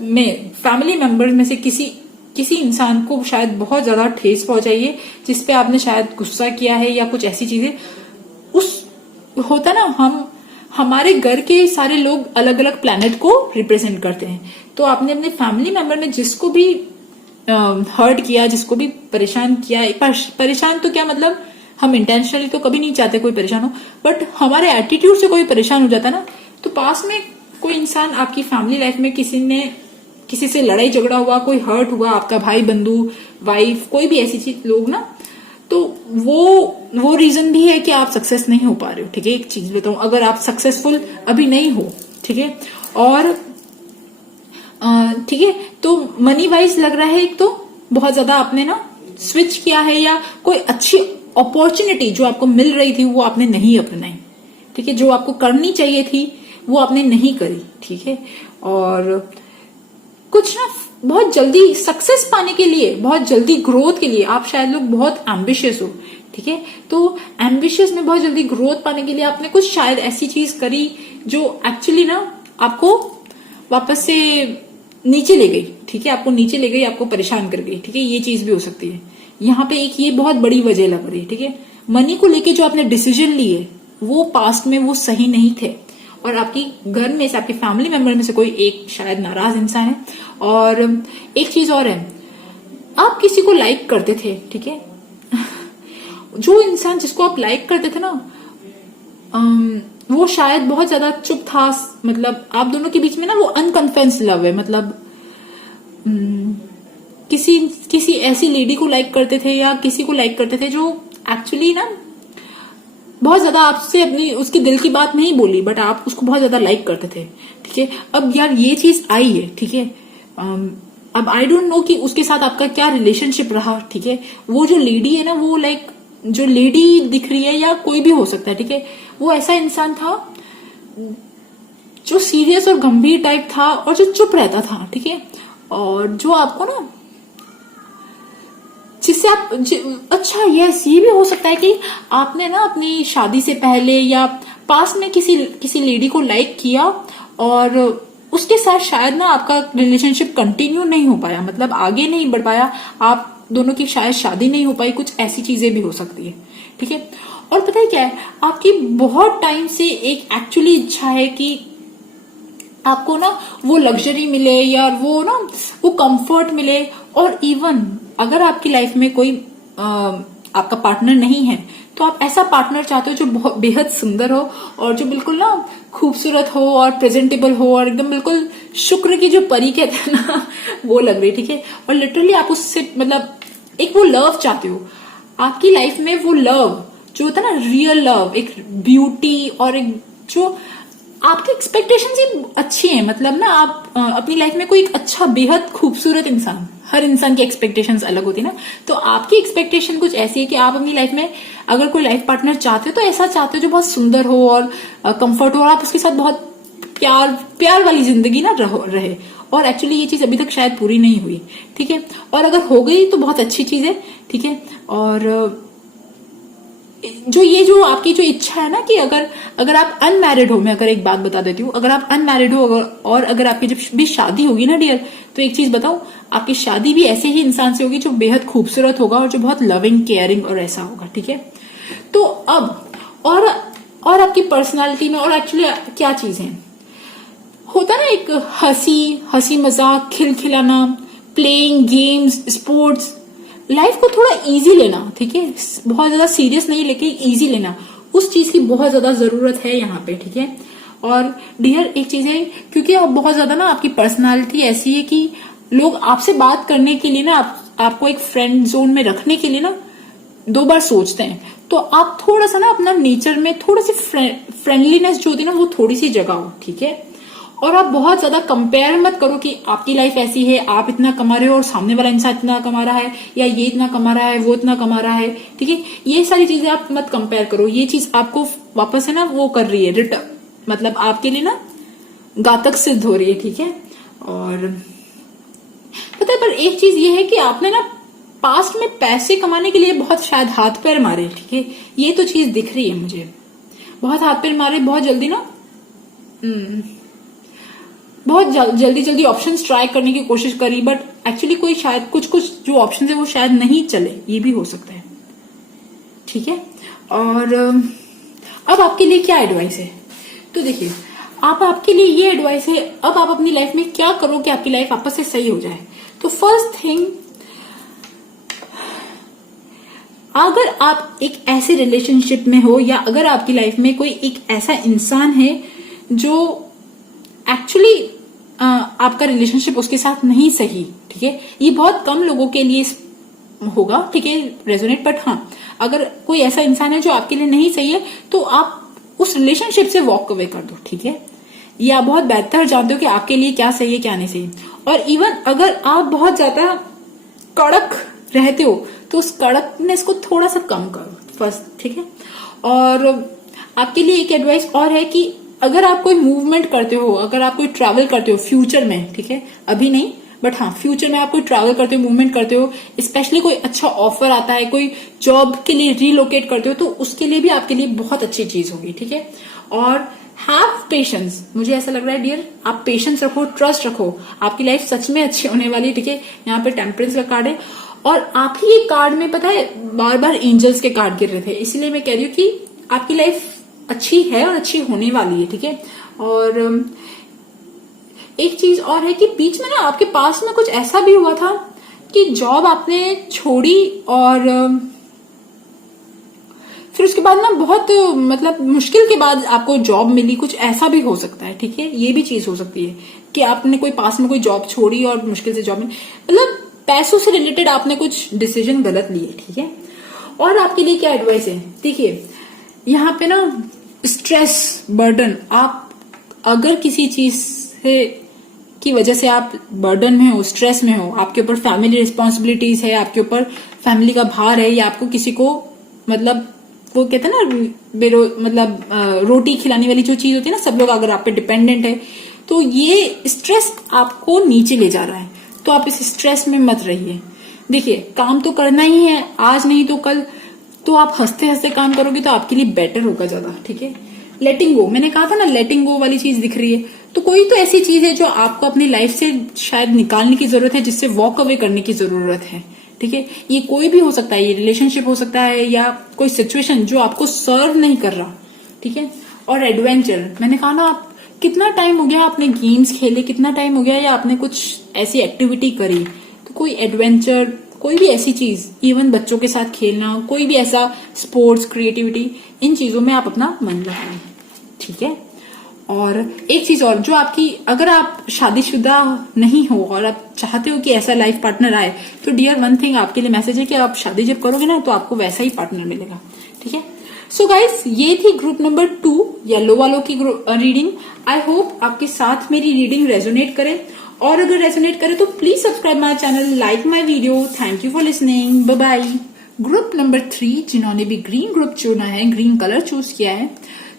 में फैमिली मेंबर्स में से किसी इंसान को शायद बहुत ज्यादा ठेस पहुंचाई है, जिसपे आपने शायद गुस्सा किया है या कुछ ऐसी चीजें। उस होता ना, हमारे घर के सारे लोग अलग अलग प्लैनेट को रिप्रेजेंट करते हैं, तो आपने अपने फैमिली मेंबर में जिसको भी हर्ट किया, जिसको भी परेशान किया, परेशान तो क्या मतलब, हम इंटेंशनली तो कभी नहीं चाहते कोई परेशान हो, बट हमारे एटीट्यूड से कोई परेशान हो जाता ना, तो पास में कोई इंसान आपकी फैमिली लाइफ में किसी से लड़ाई झगड़ा हुआ, कोई हर्ट हुआ, आपका भाई, बंधु, वाइफ, कोई भी ऐसी चीज लोग ना, तो वो रीजन भी है कि आप सक्सेस नहीं हो पा रहे हो, ठीक है। एक चीज बताऊं, अगर आप सक्सेसफुल अभी नहीं हो, ठीक है, और ठीक है, तो मनी वाइज लग रहा है, एक तो बहुत ज्यादा आपने ना स्विच किया है, या कोई अच्छी अपॉर्चुनिटी जो आपको मिल रही थी वो आपने नहीं अपनाई, ठीक है, जो आपको करनी चाहिए थी वो आपने नहीं करी, ठीक है। और कुछ ना बहुत जल्दी सक्सेस पाने के लिए, बहुत जल्दी ग्रोथ के लिए, आप शायद लोग बहुत एम्बिशियस हो, ठीक है, तो एम्बिशियस में बहुत जल्दी ग्रोथ पाने के लिए आपने कुछ शायद ऐसी चीज करी जो एक्चुअली ना आपको वापस से नीचे ले गई, ठीक है, आपको नीचे ले गई, आपको परेशान कर गई, ठीक है, ये चीज भी हो सकती है। यहाँ पे एक ये बहुत बड़ी वजह लग रही है, ठीक है। मनी को लेके जो आपने डिसीजन लिए वो पास्ट में वो सही नहीं थे, और आपकी घर में से, आपके फैमिली मेंबर में से कोई एक शायद नाराज इंसान है। और एक चीज और है, आप किसी को लाइक करते थे, ठीक है, जो इंसान जिसको आप लाइक करते थे ना, वो शायद बहुत ज्यादा चुप था, मतलब आप दोनों के बीच में ना वो अनकन्फेंस लव है, मतलब किसी ऐसी लेडी को लाइक करते थे या किसी को लाइक करते थे जो एक्चुअली ना बहुत ज्यादा आपसे अपनी उसकी दिल की बात नहीं बोली, बट आप उसको बहुत ज्यादा लाइक करते थे, ठीक है। अब यार ये चीज आई है, ठीक है, अब आई डोंट नो कि उसके साथ आपका क्या रिलेशनशिप रहा, ठीक है। वो जो लेडी है ना, वो लाइक जो लेडी दिख रही है या कोई भी हो सकता है, ठीक है, वो ऐसा इंसान था जो सीरियस और गंभीर टाइप था और जो चुप रहता था, ठीक है। और जो आपको ना जिससे आप अच्छा यस ये भी हो सकता है कि आपने ना अपनी शादी से पहले या पास में किसी लेडी को लाइक किया और उसके साथ शायद ना आपका रिलेशनशिप कंटिन्यू नहीं हो पाया, मतलब आगे नहीं बढ़ पाया, आप दोनों की शायद शादी नहीं हो पाई, कुछ ऐसी चीजें भी हो सकती है। ठीक है, और पता है क्या है, आपकी बहुत टाइम से एक एक्चुअली इच्छा है कि आपको ना वो लग्जरी मिले या वो कंफर्ट मिले। और इवन अगर आपकी लाइफ में कोई आपका पार्टनर नहीं है तो आप ऐसा पार्टनर चाहते हो जो बहुत बेहद सुंदर हो और जो बिल्कुल ना खूबसूरत हो और प्रेजेंटेबल हो और एकदम बिल्कुल शुक्र की जो परी कहते हैं ना वो लग रही। ठीक है, और लिटरली आप उससे मतलब एक वो लव चाहते हो आपकी लाइफ में, वो लव जो होता है ना रियल लव, एक ब्यूटी और एक जो आपकी एक्सपेक्टेशंस ही अच्छी है, मतलब ना आप अपनी लाइफ में कोई एक अच्छा बेहद खूबसूरत इंसान, हर इंसान की एक्सपेक्टेशंस अलग होती है ना, तो आपकी एक्सपेक्टेशन कुछ ऐसी है कि आप अपनी लाइफ में अगर कोई लाइफ पार्टनर चाहते हो तो ऐसा चाहते हो जो बहुत सुंदर हो और कंफर्ट हो और आप उसके साथ बहुत प्यार वाली जिंदगी ना रहे। और एक्चुअली ये चीज अभी तक शायद पूरी नहीं हुई। ठीक है, और अगर हो गई तो बहुत अच्छी चीज है। ठीक है, और जो आपकी जो इच्छा है ना कि अगर आप अनमैरिड हो, मैं अगर एक बात बता देती हूँ, अगर आप अनमैरिड हो और अगर आपकी जब भी शादी होगी ना डियर, तो एक चीज बताऊं, आपकी शादी भी ऐसे ही इंसान से होगी जो बेहद खूबसूरत होगा और जो बहुत लविंग केयरिंग और ऐसा होगा। ठीक है, तो अब और आपकी पर्सनालिटी में और एक्चुअली क्या चीज है होता है ना, एक हंसी मजाक, खिलखिलाना, प्लेइंग गेम्स, स्पोर्ट्स, लाइफ को थोड़ा इजी लेना। ठीक है, बहुत ज्यादा सीरियस नहीं लेके इजी लेना, उस चीज की बहुत ज्यादा जरूरत है यहाँ पे। ठीक है, और डियर एक चीज है, क्योंकि आप बहुत ज्यादा ना आपकी पर्सनालिटी ऐसी है कि लोग आपसे बात करने के लिए ना आपको एक फ्रेंड जोन में रखने के लिए ना 2 बार सोचते हैं, तो आप थोड़ा सा ना अपना नेचर में थोड़ी सी फ्रेंडलीनेस जो होती है ना वो थोड़ी सी जगाओ। ठीक है, और आप बहुत ज्यादा कंपेयर मत करो कि आपकी लाइफ ऐसी है, आप इतना कमा रहे हो और सामने वाला इंसान इतना कमा रहा है, या ये इतना कमा रहा है, वो इतना कमा रहा है। ठीक है, ये सारी चीजें आप मत कंपेयर करो, ये चीज आपको वापस है ना वो कर रही है रिटर्न, मतलब आपके लिए ना घातक सिद्ध हो रही है। ठीक है, और पता है पर एक चीज ये है कि आपने ना पास्ट में पैसे कमाने के लिए बहुत शायद हाथ पैर मारे। ठीक है, ये तो चीज दिख रही है मुझे, बहुत हाथ पैर मारे, बहुत जल्दी ना बहुत जल्दी ऑप्शंस ट्राई करने की कोशिश करी, बट एक्चुअली कोई शायद कुछ जो ऑप्शन है वो शायद नहीं चले, ये भी हो सकता है। ठीक है, और अब आपके लिए क्या एडवाइस है, तो देखिए आपके लिए ये एडवाइस है, अब आप अपनी लाइफ में क्या करो कि आपकी लाइफ वापस से सही हो जाए। तो फर्स्ट थिंग, अगर आप एक ऐसे रिलेशनशिप में हो या अगर आपकी लाइफ में कोई एक ऐसा इंसान है जो एक्चुअली आपका रिलेशनशिप उसके साथ नहीं सही, ठीक है, ये बहुत कम लोगों के लिए होगा, ठीक है, रेजोनेट, बट हाँ अगर कोई ऐसा इंसान है जो आपके लिए नहीं सही है तो आप उस रिलेशनशिप से वॉक अवे कर दो। ठीक है, ये आप बहुत बेहतर जानते हो कि आपके लिए क्या सही है क्या नहीं सही। और इवन अगर आप बहुत ज्यादा कड़क रहते हो तो उस कड़कनेस को थोड़ा सा कम करो फर्स्ट। ठीक है, और आपके लिए एक एडवाइस और है कि अगर आप कोई मूवमेंट करते हो, अगर आप कोई ट्रैवल करते हो फ्यूचर में, ठीक है, अभी नहीं बट हाँ फ्यूचर में आप कोई ट्रैवल करते हो, मूवमेंट करते हो, स्पेशली कोई अच्छा ऑफर आता है, कोई जॉब के लिए रिलोकेट करते हो, तो उसके लिए भी आपके लिए बहुत अच्छी चीज होगी। ठीक है, और हैव पेशेंस, मुझे ऐसा लग रहा है डियर आप पेशेंस रखो, ट्रस्ट रखो, आपकी लाइफ सच में अच्छी होने वाली है। ठीक है, यहाँ पे टेम्परेंस का कार्ड है और आप ही ये कार्ड में पता है बार बार एंजल्स के कार्ड गिर रहे थे, इसलिए मैं कह रही हूँ कि आपकी लाइफ अच्छी है और अच्छी होने वाली है। ठीक है, और एक चीज और है कि बीच में ना आपके पास में कुछ ऐसा भी हुआ था कि जॉब आपने छोड़ी और फिर उसके बाद ना बहुत मतलब मुश्किल के बाद आपको जॉब मिली, कुछ ऐसा भी हो सकता है। ठीक है, ये भी चीज हो सकती है कि आपने कोई पास में कोई जॉब छोड़ी और मुश्किल से जॉब मिली, मतलब पैसों से रिलेटेड आपने कुछ डिसीजन गलत लिए। ठीक है, और आपके लिए क्या एडवाइस है, देखिए यहाँ पे ना स्ट्रेस बर्डन, आप अगर किसी चीज से की वजह से आप बर्डन में हो, स्ट्रेस में हो, आपके ऊपर फैमिली रिस्पॉन्सिबिलिटीज है, आपके ऊपर फैमिली का भार है, या आपको किसी को मतलब वो कहते हैं ना मतलब रोटी खिलाने वाली जो चीज होती है ना, सब लोग अगर आप पे डिपेंडेंट है, तो ये स्ट्रेस आपको नीचे ले जा रहा है, तो आप इस स्ट्रेस में मत रहिए। देखिए काम तो करना ही है, आज नहीं तो कल, तो आप हंसते हंसते काम करोगे तो आपके लिए बेटर होगा ज्यादा। ठीक है, लेटिंग गो, मैंने कहा था ना लेटिंग गो वाली चीज दिख रही है, तो कोई तो ऐसी चीज है जो आपको अपनी लाइफ से शायद निकालने की जरूरत है, जिससे वॉक अवे करने की जरूरत है। ठीक है, ये कोई भी हो सकता है, ये रिलेशनशिप हो सकता है या कोई सिचुएशन जो आपको सर्व नहीं कर रहा। ठीक है, और एडवेंचर, मैंने कहा ना, आप कितना टाइम हो गया आपने गेम्स खेले, कितना टाइम हो गया या आपने कुछ ऐसी एक्टिविटी करी, तो कोई एडवेंचर, कोई भी ऐसी चीज, इवन बच्चों के साथ खेलना, कोई भी ऐसा स्पोर्ट्स, क्रिएटिविटी, इन चीजों में आप अपना मन लगाएं। ठीक है, और एक चीज और, जो आपकी, अगर आप शादीशुदा नहीं हो और आप चाहते हो कि ऐसा लाइफ पार्टनर आए, तो डियर वन थिंग आपके लिए मैसेज है कि आप शादी जब करोगे ना तो आपको वैसा ही पार्टनर मिलेगा। ठीक है, सो गाइस, ये थी ग्रुप नंबर 2 येलो वालों की रीडिंग। आई होप आपके साथ मेरी रीडिंग रेजोनेट करे, और अगर रेजोनेट करे तो please subscribe my channel, like my video. Thank you for listening, bye bye. Group number 3, जिन्होंने भी ग्रीन ग्रुप चुना है, ग्रीन कलर चूज किया है,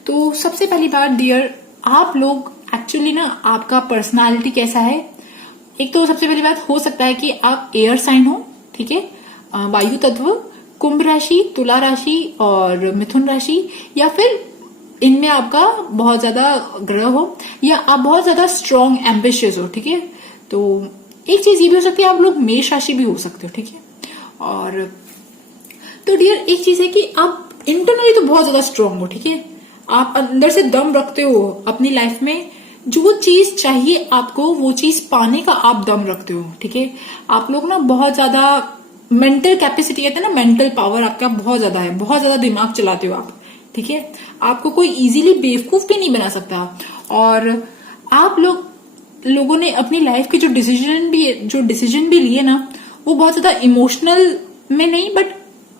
तो सबसे पहली बात डियर, आप लोग एक्चुअली ना, आपका पर्सनालिटी कैसा है, एक तो सबसे पहली बात हो सकता है कि आप एयर साइन हो। ठीक है, वायु तत्व, कुंभ राशि, तुला राशि और मिथुन राशि, या फिर इनमें आपका बहुत ज्यादा ग्रह हो, या आप बहुत ज्यादा स्ट्रॉन्ग एम्बिशियस हो। ठीक है, तो एक चीज ये भी हो सकती है, आप लोग मेष राशि भी हो सकते हो। ठीक है, और तो डियर एक चीज है कि आप इंटरनली तो बहुत ज्यादा स्ट्रांग हो। ठीक है, आप अंदर से दम रखते हो अपनी लाइफ में, जो चीज चाहिए आपको वो चीज पाने का आप दम रखते हो। ठीक है, आप लोग ना बहुत ज्यादा मेंटल कैपेसिटी, कहते हैं ना, मेंटल पावर आपका बहुत ज्यादा है, बहुत ज्यादा दिमाग चलाते हो आप। ठीक है, आपको कोई इजीली बेवकूफ भी नहीं बना सकता, और आप लोगों ने अपनी लाइफ के जो डिसीजन भी लिए ना, वो बहुत ज्यादा इमोशनल में नहीं, but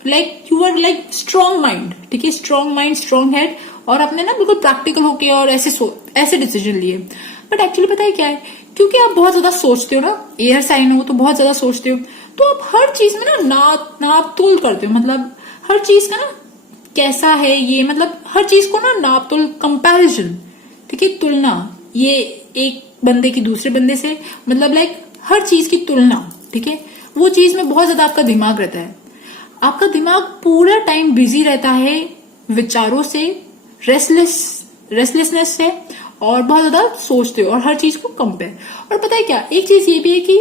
like you are like strong mind. ठीक है, स्ट्रॉन्ग माइंड, स्ट्रॉन्ग हेड, और आपने ना बिल्कुल प्रैक्टिकल होके और ऐसे डिसीजन लिए। बट एक्चुअली पता है क्या है, क्योंकि आप बहुत ज्यादा सोचते हो ना, एयर साइन हो तो बहुत ज्यादा सोचते हो, तो आप हर चीज में ना नाप तोल करते हो, मतलब हर चीज का ना कैसा है ये, मतलब हर चीज को ना नाप तोल, कंपैरिजन। ठीक है, तुलना, ये एक बंदे की दूसरे बंदे से, मतलब लाइक हर चीज की तुलना। ठीक है, वो चीज में बहुत ज्यादा आपका दिमाग रहता है, आपका दिमाग पूरा टाइम बिजी रहता है विचारों से, रेस्टलेसनेस से, और बहुत ज्यादा सोचते हो और हर चीज को कंपेयर। और पता है क्या, एक चीज ये भी है कि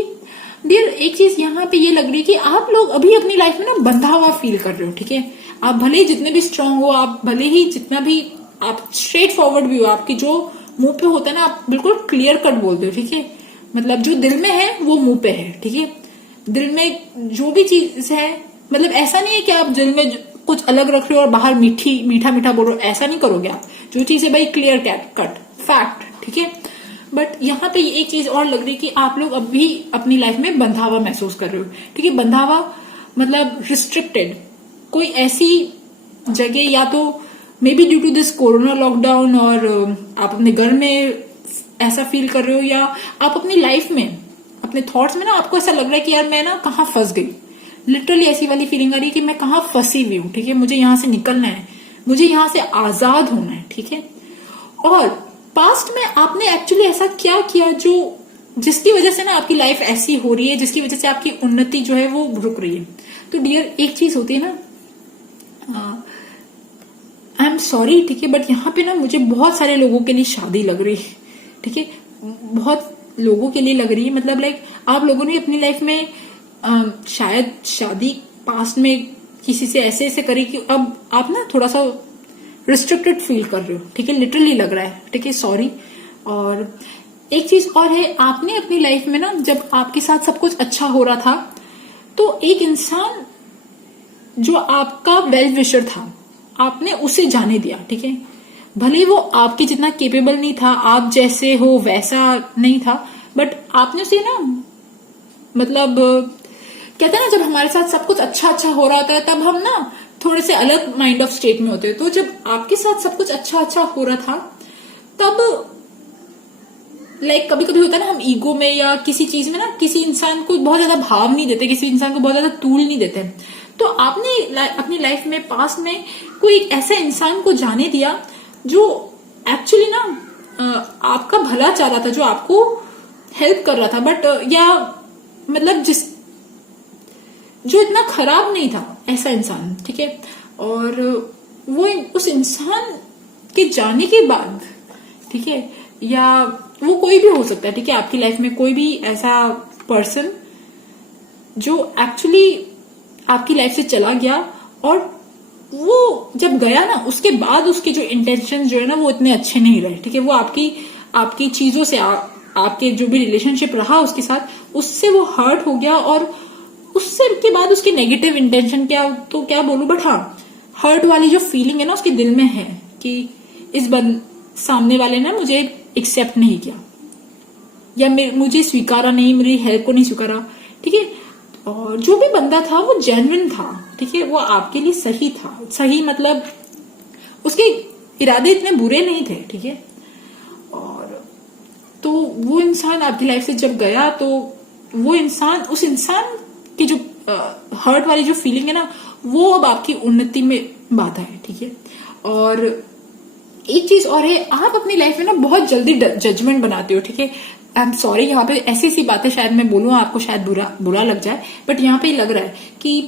डियर, एक चीज यहाँ पे ये लग रही है कि आप लोग अभी अपनी लाइफ में ना बंधा हुआ फील कर रहे हो। ठीक है, आप भले ही जितने भी स्ट्रांग हो, आप भले ही जितना भी आप स्ट्रेट फॉरवर्ड भी हो, आपकी जो मुंह पे होता है ना, आप बिल्कुल क्लियर कट बोलते हो। ठीक है, मतलब जो दिल में है वो मुंह पे है। ठीक है, दिल में जो भी चीज है, मतलब ऐसा नहीं है कि आप दिल में कुछ अलग रख रहे हो और बाहर मीठा मीठा बोल रहे हो, ऐसा नहीं करोगे आप। जो चीज है भाई क्लियर कट फैक्ट। ठीक है, बट यहाँ पे एक चीज और लग रही है कि आप लोग अभी अपनी लाइफ में बंधा हुआ महसूस कर रहे हो। ठीक है, बंधा हुआ मतलब रिस्ट्रिक्टेड, कोई ऐसी जगह, या तो maybe due to this corona lockdown, और आप अपने घर में ऐसा फील कर रहे हो, या आप अपनी लाइफ में, अपने थॉट्स में ना, आपको ऐसा लग रहा है कि यार मैं ना कहाँ फंस गई, लिटरली ऐसी वाली फीलिंग आ रही है कि मैं कहाँ फंसी हुई हूँ। ठीक है, मुझे यहाँ से निकलना है, मुझे यहाँ से आजाद होना है। ठीक है, और पास्ट में आपने एक्चुअली ऐसा क्या किया जो जिसकी वजह से ना आपकी लाइफ ऐसी हो रही है, जिसकी वजह से आपकी उन्नति जो है वो रुक रही है। तो डियर एक चीज होती है ना, आई एम सॉरी, ठीक है, बट यहाँ पे ना मुझे बहुत सारे लोगों के लिए शादी लग रही है। ठीक है, बहुत लोगों के लिए लग रही है, मतलब लाइक आप लोगों ने अपनी लाइफ में शायद शादी पास्ट में किसी से ऐसे करी कि अब आप ना थोड़ा सा रिस्ट्रिक्टेड फील कर रहे हो। ठीक है, लिटरली लग रहा है। ठीक है, सॉरी। और एक चीज और है, आपने अपनी लाइफ में ना, जब आपके साथ सब कुछ अच्छा हो रहा था, तो एक इंसान जो आपका वेल विशर था, आपने उसे जाने दिया। ठीक है, भले वो आपके जितना केपेबल नहीं था, आप जैसे हो वैसा नहीं था, बट आपने उसे ना, मतलब कहते हैं ना, जब हमारे साथ सब कुछ अच्छा हो रहा होता है, तब हम ना थोड़े से अलग माइंड ऑफ स्टेट में होते हैं। तो जब आपके साथ सब कुछ अच्छा हो रहा था, तब लाइक कभी कभी होता है ना, हम ईगो में या किसी चीज में ना किसी इंसान को बहुत ज्यादा भाव नहीं देते, किसी इंसान को बहुत ज्यादा तूल नहीं देते। तो आपने अपनी लाइफ में पास्ट में कोई ऐसा इंसान को जाने दिया जो एक्चुअली ना आपका भला चाह रहा था, जो आपको हेल्प कर रहा था, बट या मतलब जो इतना खराब नहीं था, ऐसा इंसान, ठीक है। और वो उस इंसान के जाने के बाद, ठीक है, या वो कोई भी हो सकता है, ठीक है, आपकी लाइफ में कोई भी ऐसा पर्सन जो एक्चुअली आपकी लाइफ से चला गया, और वो जब गया ना, उसके बाद उसके जो इंटेंशन जो है ना वो इतने अच्छे नहीं रहे, ठीक है। वो आपकी चीजों से आपके जो भी रिलेशनशिप रहा उसके साथ, उससे वो हर्ट हो गया, और उससे के बाद उसकी नेगेटिव इंटेंशन क्या बोलूं, बट हाँ, हर्ट वाली जो फीलिंग है ना उसके दिल में है कि सामने वाले ने मुझे एक्सेप्ट नहीं किया, या मुझे स्वीकारा नहीं, मेरी हेल्प को नहीं स्वीकारा, ठीक है। और जो भी बंदा था वो जेन्युइन था, ठीक है, वो आपके लिए सही था। सही मतलब उसके इरादे इतने बुरे नहीं थे, ठीक है। और तो वो इंसान आपकी लाइफ से जब गया, तो वो इंसान, उस इंसान की जो हर्ट वाली जो फीलिंग है ना, वो अब आपकी उन्नति में बाधा है, ठीक है। और एक चीज और है, आप अपनी लाइफ में ना बहुत जल्दी जजमेंट बनाते हो, ठीक है। आई एम सॉरी, यहाँ पे ऐसी सी बातें शायद मैं बोलूँ, आपको शायद बुरा लग जाए, बट यहाँ पे लग रहा है कि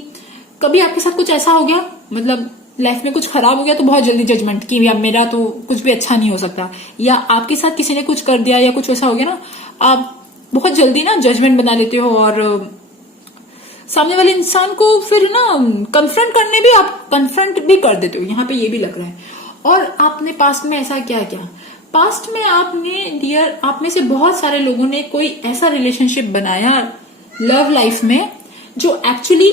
कभी आपके साथ कुछ ऐसा हो गया, मतलब लाइफ में कुछ खराब हो गया, तो बहुत जल्दी जजमेंट कि अब मेरा तो कुछ भी अच्छा नहीं हो सकता, या आपके साथ किसी ने कुछ कर दिया या कुछ ऐसा हो गया ना, आप बहुत जल्दी ना जजमेंट बना लेते हो, और सामने वाले इंसान को फिर ना कन्फ्रंट भी कर देते हो। यहाँ पे ये भी लग रहा है। और आपने पास्ट में ऐसा क्या किया, पास्ट में आप में से बहुत सारे लोगों ने कोई ऐसा रिलेशनशिप बनाया लव लाइफ में, जो एक्चुअली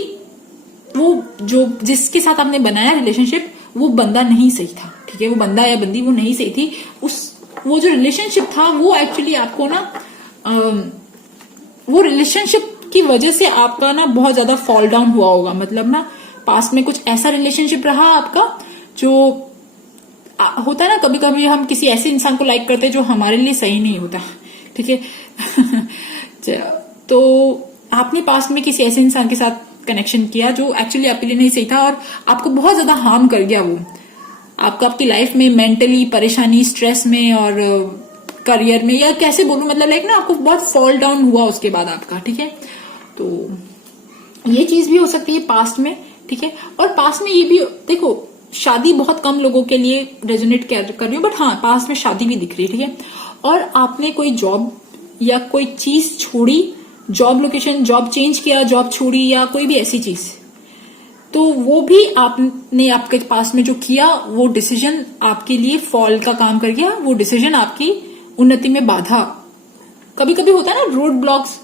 जिसके साथ आपने बनाया रिलेशनशिप, वो बंदा नहीं सही था, ठीक है। वो बंदा या बंदी वो नहीं सही थी। वो जो रिलेशनशिप था वो एक्चुअली आपको ना वो रिलेशनशिप की वजह से आपका ना बहुत ज्यादा फॉल डाउन हुआ होगा। मतलब ना पास्ट में कुछ ऐसा रिलेशनशिप रहा आपका, जो होता है ना, कभी कभी हम किसी ऐसे इंसान को लाइक करते हैं जो हमारे लिए सही नहीं होता, ठीक है। तो आपने पास्ट में किसी ऐसे इंसान के साथ कनेक्शन किया जो एक्चुअली आपके लिए नहीं सही था, और आपको बहुत ज्यादा हार्म कर गया। वो आपकी लाइफ में मेंटली परेशानी, स्ट्रेस में, और करियर में, या कैसे बोलूं, मतलब लाइक ना आपको बहुत फॉल डाउन हुआ उसके बाद आपका, ठीक है। तो ये चीज भी हो सकती है पास्ट में, ठीक है। और पास्ट में ये भी देखो, शादी बहुत कम लोगों के लिए रेजोनेट कर रही हूँ, बट हाँ, पास्ट में शादी भी दिख रही है, ठीक है। और आपने कोई जॉब या कोई चीज छोड़ी, जॉब लोकेशन, जॉब चेंज किया, जॉब छोड़ी, या कोई भी ऐसी चीज, तो वो भी आपने आपके पास में जो किया, वो डिसीजन आपके लिए फॉल का काम कर गया। वो डिसीजन आपकी उन्नति में बाधा, कभी कभी होता है ना रोड ब्लॉक्स,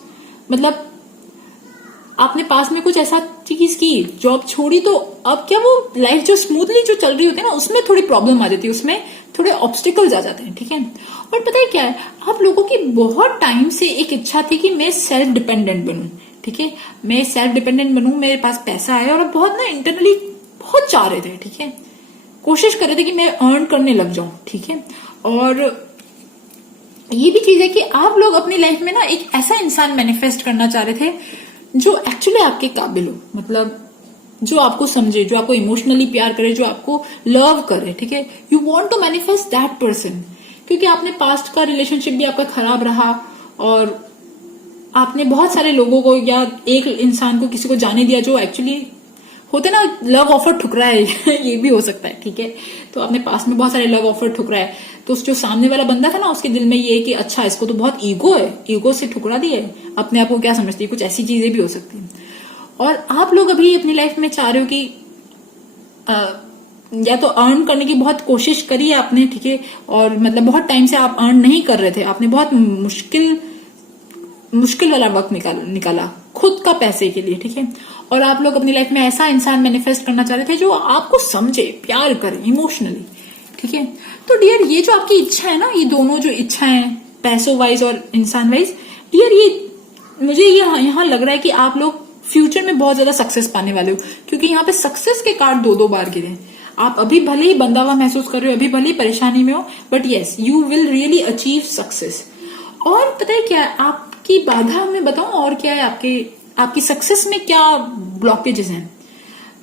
मतलब आपने पास में कुछ ऐसा चीज की, जॉब छोड़ी, तो अब क्या वो लाइफ जो स्मूथली जो चल रही होती है ना, उसमें थोड़ी प्रॉब्लम आ जाती है, उसमें थोड़े ऑब्स्टिकल्स आ जाते हैं, ठीक है। और पता है क्या है, आप लोगों की बहुत टाइम से एक इच्छा थी कि मैं सेल्फ डिपेंडेंट बनूं, ठीक है, मैं सेल्फ डिपेंडेंट बनूं, मेरे पास पैसा आए, और आप बहुत ना इंटरनली बहुत चाह रहे थे, ठीक है, कोशिश कर रहे थे कि मैं अर्न करने लग जाऊं, ठीक है। और ये भी चीज है कि आप लोग अपनी लाइफ में ना एक ऐसा इंसान मैनिफेस्ट करना चाह रहे थे जो एक्चुअली आपके काबिल हो, मतलब जो आपको समझे, जो आपको इमोशनली प्यार करे, जो आपको लव करे, ठीक है। You want to manifest that person, क्योंकि आपने पास्ट का रिलेशनशिप भी आपका खराब रहा, और आपने बहुत सारे लोगों को या एक इंसान को किसी को जाने दिया जो एक्चुअली होते ना लव ऑफर ठुकरा है ये भी हो सकता है, ठीक है। तो आपने पास में बहुत सारे लव ऑफर ठुकरा है, तो जो सामने वाला बंदा था ना, उसके दिल में ये है कि अच्छा, इसको तो बहुत ईगो है, ईगो से ठुकरा दिया है, अपने आप को क्या समझती है, कुछ ऐसी चीजें भी हो सकती हैं। और आप लोग अभी अपनी लाइफ में चाह रहे हो कि या तो अर्न करने की बहुत कोशिश करी है आपने, ठीक है, और मतलब बहुत टाइम से आप अर्न नहीं कर रहे थे, आपने बहुत मुश्किल वाला वक्त निकाला खुद का पैसे के लिए, ठीक है। और आप लोग अपनी लाइफ में ऐसा इंसान मैनिफेस्ट करना चाह रहे थे जो आपको समझे, प्यार करे इमोशनली, ठीक है। तो डियर, ये जो आपकी इच्छा है ना, ये दोनों जो इच्छा है, पैसों वाइज और इंसान वाइज, डियर, ये मुझे यहाँ लग रहा है कि आप लोग फ्यूचर में बहुत ज्यादा सक्सेस पाने वाले हो, क्योंकि यहाँ पे सक्सेस के कार्ड दो बार गिरे। आप अभी भले ही बंधा हुआ महसूस कर रहे हो, अभी भले ही परेशानी में हो, but yes, you will really achieve success. और पता है क्या है आपकी बाधा, मैं बताऊं और क्या है आपकी सक्सेस में क्या ब्लॉकेजेस हैं।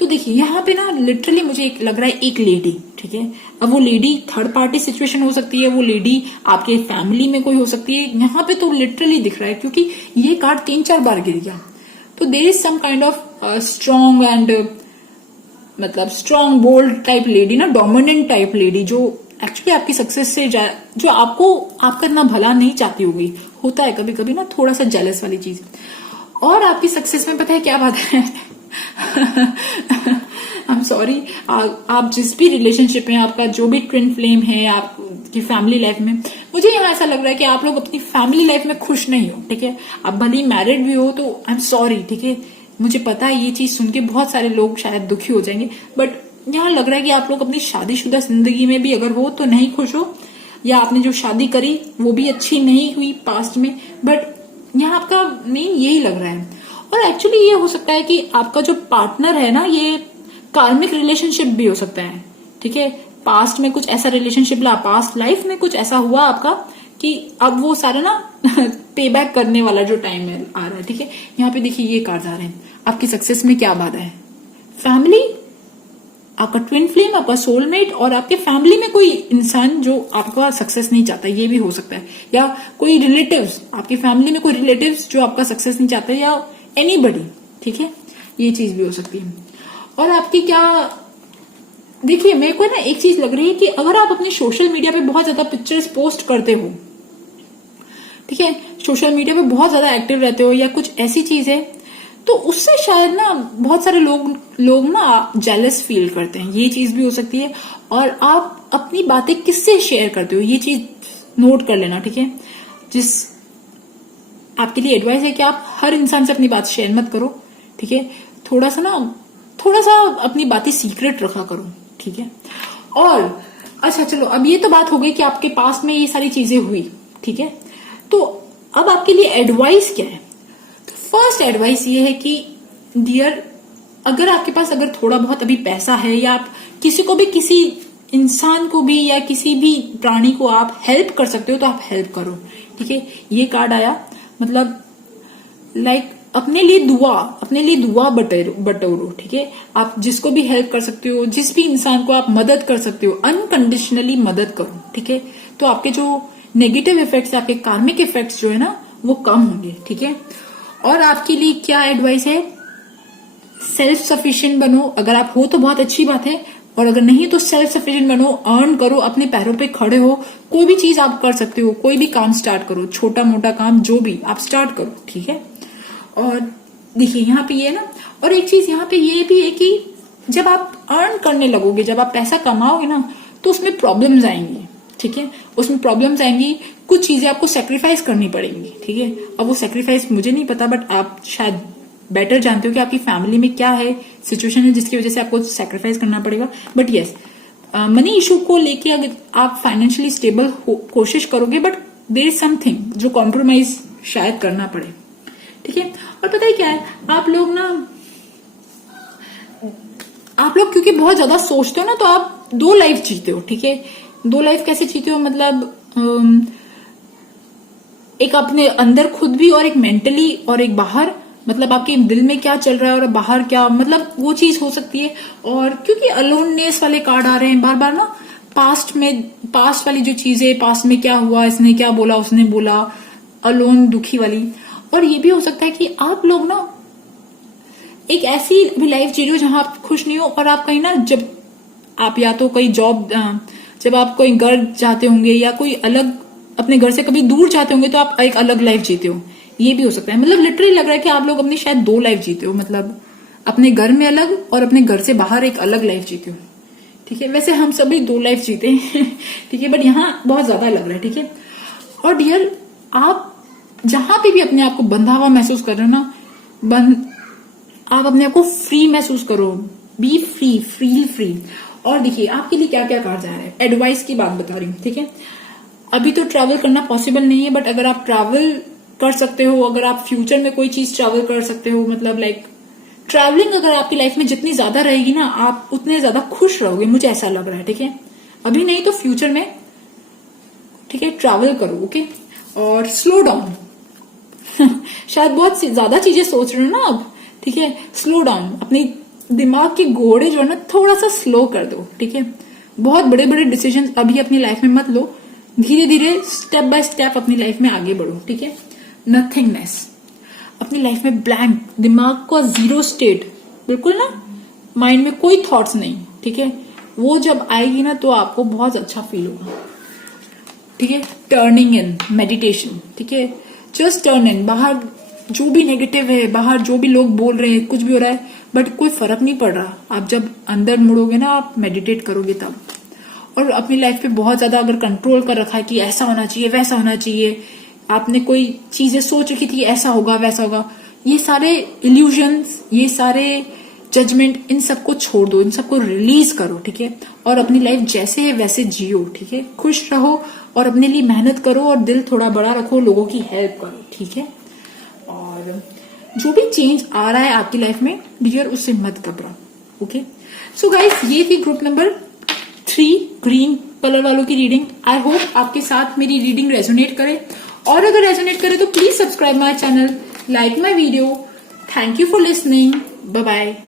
तो देखिए यहाँ पे ना लिटरली मुझे एक लग रहा है एक लेडी, ठीक है, अब वो लेडी थर्ड पार्टी सिचुएशन हो सकती है, वो लेडी आपके फैमिली में कोई हो सकती है, यहाँ पे तो लिटरली दिख रहा है क्योंकि ये कार्ड 3-4 बार गिर गया। तो there is some kind of strong and मतलब स्ट्रॉन्ग बोल्ड टाइप लेडी ना, डोमिनेंट टाइप लेडी जो एक्चुअली आपकी सक्सेस से जो आपको आपका इतना भला नहीं चाहती होगी, होता है कभी कभी ना थोड़ा सा जेलस वाली चीज। और आपकी सक्सेस में पता है क्या बात है आई एम सॉरी, आप जिस भी रिलेशनशिप में, आपका जो भी ट्विन फ्लेम है आपकी फैमिली लाइफ में, मुझे यहाँ ऐसा लग रहा है कि आप लोग अपनी फैमिली लाइफ में खुश नहीं हो, ठीक है। आप भले ही मैरिड भी हो तो आई एम सॉरी, ठीक है, मुझे पता है ये चीज सुन के बहुत सारे लोग शायद दुखी हो जाएंगे, बट यहाँ लग रहा है कि आप लोग अपनी शादीशुदा जिंदगी में भी अगर हो तो नहीं खुश हो, या आपने जो शादी करी वो भी अच्छी नहीं हुई पास्ट में, बट यहाँ आपका मेन यही लग रहा है। और एक्चुअली ये हो सकता है कि आपका जो पार्टनर है ना, ये कार्मिक रिलेशनशिप भी हो सकता है, ठीक है। पास्ट में कुछ ऐसा रिलेशनशिप पास्ट लाइफ में कुछ ऐसा हुआ आपका कि अब वो सारा ना पे बैक करने वाला जो टाइम है आ रहा है, ठीक है। यहाँ पे देखिए ये कार्ड आ रहे हैं, आपकी सक्सेस में क्या बाधा है, फैमिली, आपका ट्विन फ्लेम, आपका सोलमेट, और आपके फैमिली में कोई इंसान जो आपका सक्सेस नहीं चाहता, ये भी हो सकता है, या कोई रिलेटिव्स, आपकी फैमिली में कोई रिलेटिव्स जो आपका सक्सेस नहीं चाहता, या एनीबडी, ठीक है, ये चीज भी हो सकती है। और आपकी क्या, देखिए मेरे को ना एक चीज लग रही है कि अगर आप अपने सोशल मीडिया पे बहुत ज्यादा पिक्चर्स पोस्ट करते हो, ठीक है, सोशल मीडिया पे बहुत ज्यादा एक्टिव रहते हो या कुछ ऐसी चीज है, तो उससे शायद ना बहुत सारे लोग ना जेलस फील करते हैं, ये चीज भी हो सकती है। और आप अपनी बातें किससे शेयर करते हो, ये चीज नोट कर लेना, ठीक है। जिस आपके लिए एडवाइस है कि आप हर इंसान से अपनी बात शेयर मत करो, ठीक है, थोड़ा सा अपनी बातें सीक्रेट रखा करो, ठीक है। और अच्छा चलो, अब ये तो बात हो गई कि आपके पास में ये सारी चीजें हुई, ठीक है, तो अब आपके लिए एडवाइस क्या है। फर्स्ट एडवाइस ये है कि डियर, अगर आपके पास अगर थोड़ा बहुत अभी पैसा है, या आप किसी को भी, किसी इंसान को भी या किसी भी प्राणी को आप हेल्प कर सकते हो तो आप हेल्प करो, ठीक है। ये कार्ड आया, मतलब लाइक अपने लिए दुआ बटोरो, ठीक है। आप जिसको भी हेल्प कर सकते हो, जिस भी इंसान को आप मदद कर सकते हो, अनकंडीशनली मदद करो, ठीक है। तो आपके जो नेगेटिव इफेक्ट्स, आपके कार्मिक इफेक्ट्स जो है ना, वो कम होंगे, ठीक है। और आपके लिए क्या एडवाइस है, सेल्फ सफिशिएंट बनो, अगर आप हो तो बहुत अच्छी बात है, और अगर नहीं तो सेल्फ सफिशिएंट बनो, अर्न करो, अपने पैरों पे खड़े हो, कोई भी चीज आप कर सकते हो, कोई भी काम स्टार्ट करो, छोटा मोटा काम जो भी आप स्टार्ट करो, ठीक है। और देखिए यहाँ पे ये ना, और एक चीज यहाँ पे ये भी है कि जब आप अर्न करने लगोगे, जब आप पैसा कमाओगे ना, तो उसमें प्रॉब्लम्स आएंगी, ठीक है, उसमें प्रॉब्लम्स आएंगी, कुछ चीजें आपको सेक्रीफाइस करनी पड़ेंगी, ठीक है। अब वो सेक्रीफाइस मुझे नहीं पता, बट आप शायद बेटर जानते हो कि आपकी फैमिली में क्या है सिचुएशन है जिसकी वजह से आपको सेक्रीफाइस करना पड़ेगा। बट यस, मनी इशू को लेके अगर आप फाइनेंशियली स्टेबल कोशिश करोगे, बट देयर इज समथिंग जो कॉम्प्रोमाइज शायद करना पड़े, ठीक है। और पता है क्या है, आप लोग क्योंकि बहुत ज्यादा सोचते हो ना, तो आप 2 लाइफ जीते हो, ठीक है। 2 लाइफ कैसे जीते हो, मतलब एक अपने अंदर खुद भी, और एक मेंटली, और एक बाहर, मतलब आपके दिल में क्या चल रहा है और बाहर क्या, मतलब वो चीज हो सकती है। और क्योंकि अलोननेस वाले कार्ड आ रहे हैं बार बार ना, पास्ट वाली जो चीजें, पास्ट में क्या हुआ, इसने क्या बोला, उसने बोला, अलोन, दुखी वाली। और ये भी हो सकता है कि आप लोग ना एक ऐसी भी लाइफ जी रहे हो जहां आप खुश नहीं हो, और आप कहीं ना, जब आप या तो कोई जॉब, जब आप कोई घर जाते होंगे या कोई अलग अपने घर से कभी दूर जाते होंगे, तो आप एक अलग लाइफ जीते हो, ये भी हो सकता है। मतलब लिटरली लग रहा है कि आप लोग अपनी शायद 2 लाइफ जीते हो, मतलब अपने घर में अलग और अपने घर से बाहर एक अलग लाइफ जीते हो, ठीक है। वैसे हम सभी 2 लाइफ जीते हैं ठीक है, बट यहाँ बहुत ज्यादा लग रहा है, ठीक है। और डियर, आप जहां पे भी अपने आप को बंधा हुआ महसूस कर रहे हो ना, आप अपने आप को फ्री महसूस करो, बी फ्री, फील फ्री। और देखिए आपके लिए क्या क्या कार्ड आ रहा है, एडवाइस की बात बता रही हूँ, ठीक है। अभी तो ट्रैवल करना पॉसिबल नहीं है, बट अगर आप ट्रैवल कर सकते हो, अगर आप फ्यूचर में कोई चीज ट्रैवल कर सकते हो, मतलब लाइक ट्रैवलिंग अगर आपकी लाइफ में जितनी ज्यादा रहेगी ना, आप उतने ज्यादा खुश रहोगे, मुझे ऐसा लग रहा है, ठीक है। अभी नहीं तो फ्यूचर में, ठीक है, ट्रैवल करो, ओके। और स्लो डाउन शायद बहुत ज्यादा चीजें सोच रहे हो ना अब, ठीक है, स्लो डाउन, अपनी दिमाग के घोड़े जो है ना थोड़ा सा स्लो कर दो, ठीक है। बहुत बड़े बड़े डिसीजन अभी अपनी लाइफ में मत लो, धीरे धीरे स्टेप बाय स्टेप अपनी लाइफ में आगे बढ़ो, ठीक है। नथिंगनेस, अपनी लाइफ में ब्लैंक, दिमाग का जीरो स्टेट, बिल्कुल ना, माइंड में कोई थॉट्स नहीं, ठीक है। वो जब आएगी ना तो आपको बहुत अच्छा फील होगा, ठीक है। टर्निंग इन मेडिटेशन, ठीक है। जस्ट टर्न इन, बाहर जो भी नेगेटिव है, बाहर जो भी लोग बोल रहे हैं, कुछ भी हो रहा है, बट कोई फर्क नहीं पड़ रहा। आप जब अंदर मुड़ोगे ना, आप मेडिटेट करोगे तब। और अपनी लाइफ पे बहुत ज्यादा अगर कंट्रोल कर रखा है कि ऐसा होना चाहिए, वैसा होना चाहिए, आपने कोई चीजें सोच रखी थी ऐसा होगा वैसा होगा, ये सारे इल्यूजन्स, ये सारे जजमेंट, इन सबको छोड़ दो, इन सबको रिलीज करो, ठीक है। और अपनी लाइफ जैसे है वैसे जियो, ठीक है। खुश रहो और अपने लिए मेहनत करो और दिल थोड़ा बड़ा रखो, लोगों की हेल्प करो, ठीक है। और जो भी चेंज आ रहा है आपकी लाइफ में डियर, उससे मत घबराओ, ओके। सो गाइस, ये थी ग्रुप नंबर 3 ग्रीन कलर वालों की रीडिंग। आई होप आपके साथ मेरी रीडिंग रेजोनेट करे, और अगर रेजोनेट करे तो please subscribe my channel, like my video. Thank you for listening, bye bye.